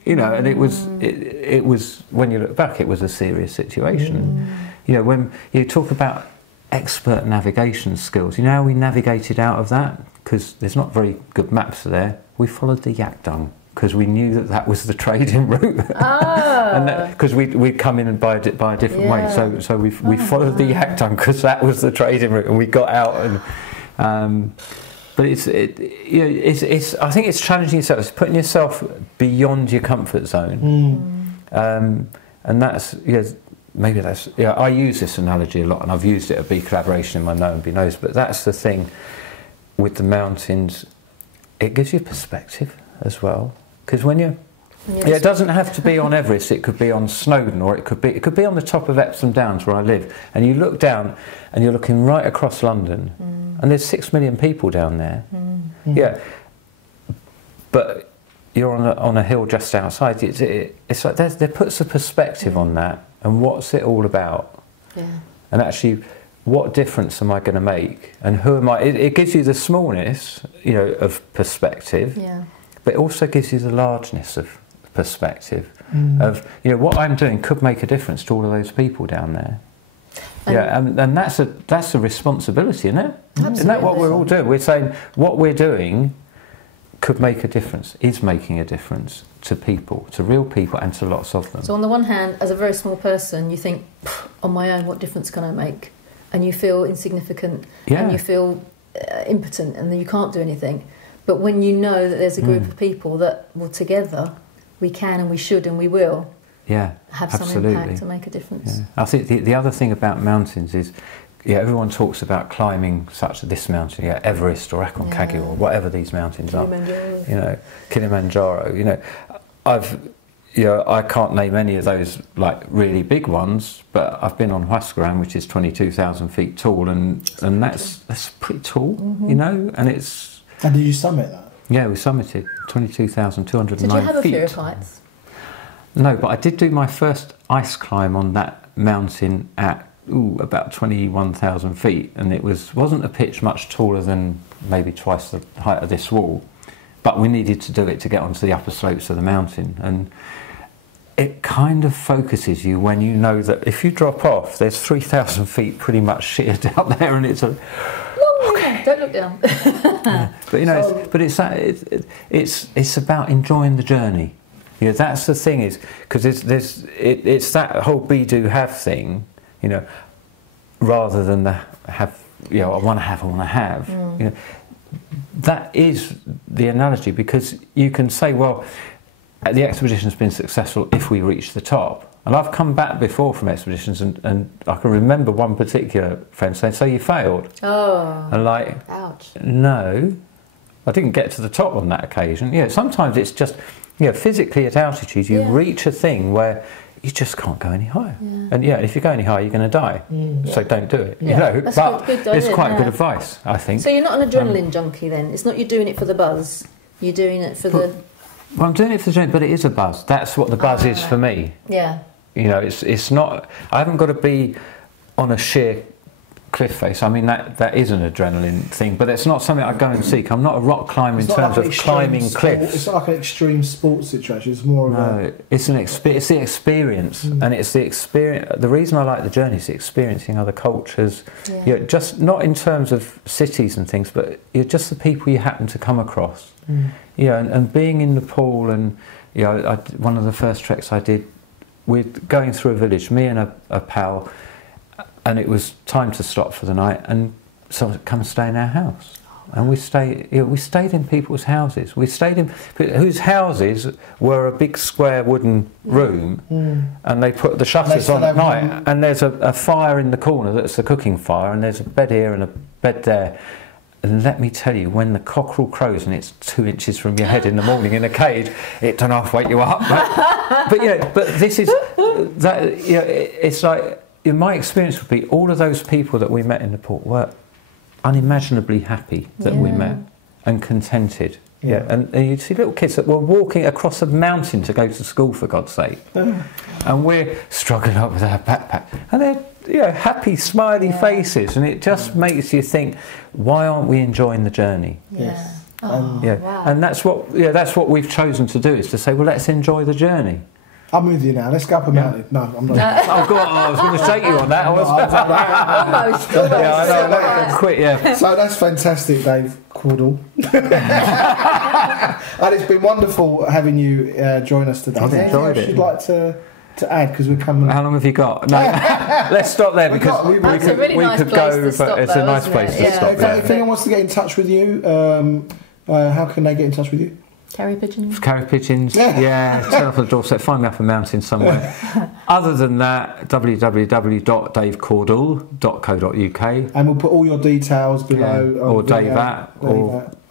And it was when you look back, it was a serious situation. You know, when you talk about expert navigation skills, you know how we navigated out of that? Because there's not very good maps there. We followed the yak dung because we knew that that was the trading route. Because we'd come in and buy it by a different way. So we followed the yak dung because that was the trading route, and we got out and. But it's I think it's challenging yourself. It's putting yourself beyond your comfort zone, and that's maybe that's I use this analogy a lot, and I've used it at BeCollaboration in my Know and Be Knows. But that's the thing with the mountains; it gives you perspective as well. Because when you it doesn't have to be on Everest. It could be on Snowdon, or it could be on the top of Epsom Downs where I live. And you look down, and you're looking right across London. And there's 6 million people down there. Yeah, but you're on a hill just outside. It's like there puts a perspective on that, and what's it all about? Yeah. And actually, what difference am I going to make? And who am I? It gives you the smallness, of perspective. Yeah. But it also gives you the largeness of perspective. Of what I'm doing could make a difference to all of those people down there. And that's a responsibility, isn't it? Absolutely. Isn't that what we're all doing? We're saying what we're doing could make a difference, is making a difference to people, to real people, and to lots of them. So on the one hand, as a very small person, you think, on my own, what difference can I make? And you feel insignificant, and you feel impotent, and then you can't do anything. But when you know that there's a group of people that, well, together, we can and we should and we will. Have some impact to make a difference. I think the other thing about mountains is, everyone talks about climbing such as this mountain, Everest or Aconcagua or whatever these mountains are. Kilimanjaro. I can't name any of those like really big ones, but I've been on Huascarán, which is 22,000 feet tall, and that's pretty tall, and it's. And did you summit that? Yeah, we summited 22,209 feet. Did you have a fear of heights? No, but I did do my first ice climb on that mountain at about 21,000 feet, and it wasn't a pitch much taller than maybe twice the height of this wall, but we needed to do it to get onto the upper slopes of the mountain, and it kind of focuses you when you know that if you drop off, there's 3,000 feet pretty much sheared out there, and it's a... Okay. Don't look down. But it's about enjoying the journey. That's the thing, is because it's that whole be do have thing, rather than the have. I want to have. That is the analogy, because you can say, well, the expedition's been successful if we reach the top. And I've come back before from expeditions, and I can remember one particular friend saying, "So you failed?" Oh, and like, ouch. No, I didn't get to the top on that occasion. Sometimes it's just. Physically at altitude, you reach a thing where you just can't go any higher. And if you go any higher, you're going to die. So don't do it. That's but good, it's quite good advice, I think. So you're not an adrenaline junkie then? It's not you're doing it for the buzz. You're doing it for the. Well, I'm doing it for the journey, but it is a buzz. That's what the buzz is for me. Yeah. It's not. I haven't got to be on a sheer cliff face. I mean, that is an adrenaline thing, but it's not something I go and seek. I'm not a rock climber in terms of climbing cliffs. It's not like an extreme sports situation. It's more of it's the experience, and it's the experience. The reason I like the journey is experiencing other cultures. Just not in terms of cities and things, but just the people you happen to come across. And being in Nepal, and one of the first treks I did, we're going through a village, me and a pal. And it was time to stop for the night, and so come and stay in our house. And we stayed in people's houses. We stayed in whose houses were a big square wooden room, and they put the shutters on at night. And there's a fire in the corner that's a cooking fire, and there's a bed here and a bed there. And let me tell you, when the cockerel crows and it's 2 inches from your head in the morning in a cage, it don't half wake you up. But this is that. It's like. My experience would be all of those people that we met in Nepal were unimaginably happy that we met, and contented. And you'd see little kids that were walking across a mountain to go to school, for God's sake. And we're struggling up with our backpack. And they're happy, smiley faces. And it just makes you think, why aren't we enjoying the journey? Wow. And that's what we've chosen to do, is to say, well, let's enjoy the journey. I'm with you now. Let's go up a mountain. No, I'm not. Oh God, I was going to shake you on that. Almost. Yeah, I know. Let it quit. Yeah. So that's fantastic, Dave Cordle. And it's been wonderful having you join us today. I've enjoyed it. You'd like to add, because we're coming. How long have you got? No, let's stop there because we could go. It's a nice place to stop. If anyone wants to get in touch with you, how can they get in touch with you? Carrier pigeons. Carrier pigeons. Yeah. Turn up on the doorstep. Find me up a mountain somewhere. Other than that, www.davecordle.co.uk. And we'll put all your details below. Or Dave at.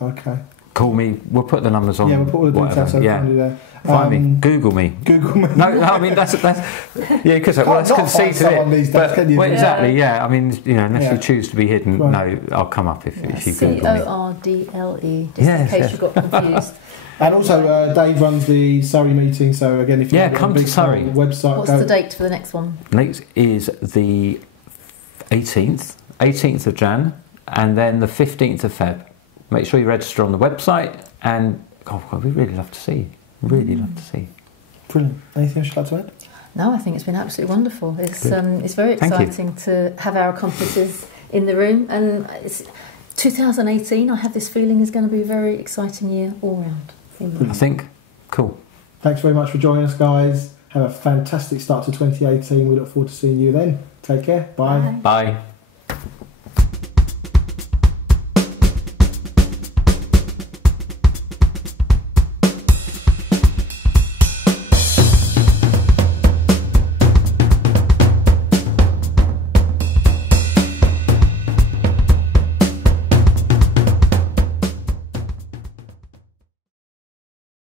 Okay. Call me. We'll put the numbers on. Yeah, we'll put all the details. So find you there. Find me. Google me. Google me. No, I mean that's yeah, because that's conceited it. These days, But, can you? Exactly. Yeah. I mean, unless you choose to be hidden, right. no, I'll come up if you Google me. Cordle, just in case you got confused. And also, Dave runs the Surrey meeting. So again, if you come to Surrey website, what's the date for the next one? Next is the 18th of Jan, and then the 15th of Feb. Make sure you register on the website, and we'd really love to see you. Really love to see you. Brilliant. Anything else you'd like to add? No, I think it's been absolutely wonderful. It's very exciting to have our accomplices in the room, and it's 2018. I have this feeling is going to be a very exciting year all round. I think. Cool. Thanks very much for joining us, guys. Have a fantastic start to 2018. We look forward to seeing you then. Take care. Bye. Bye.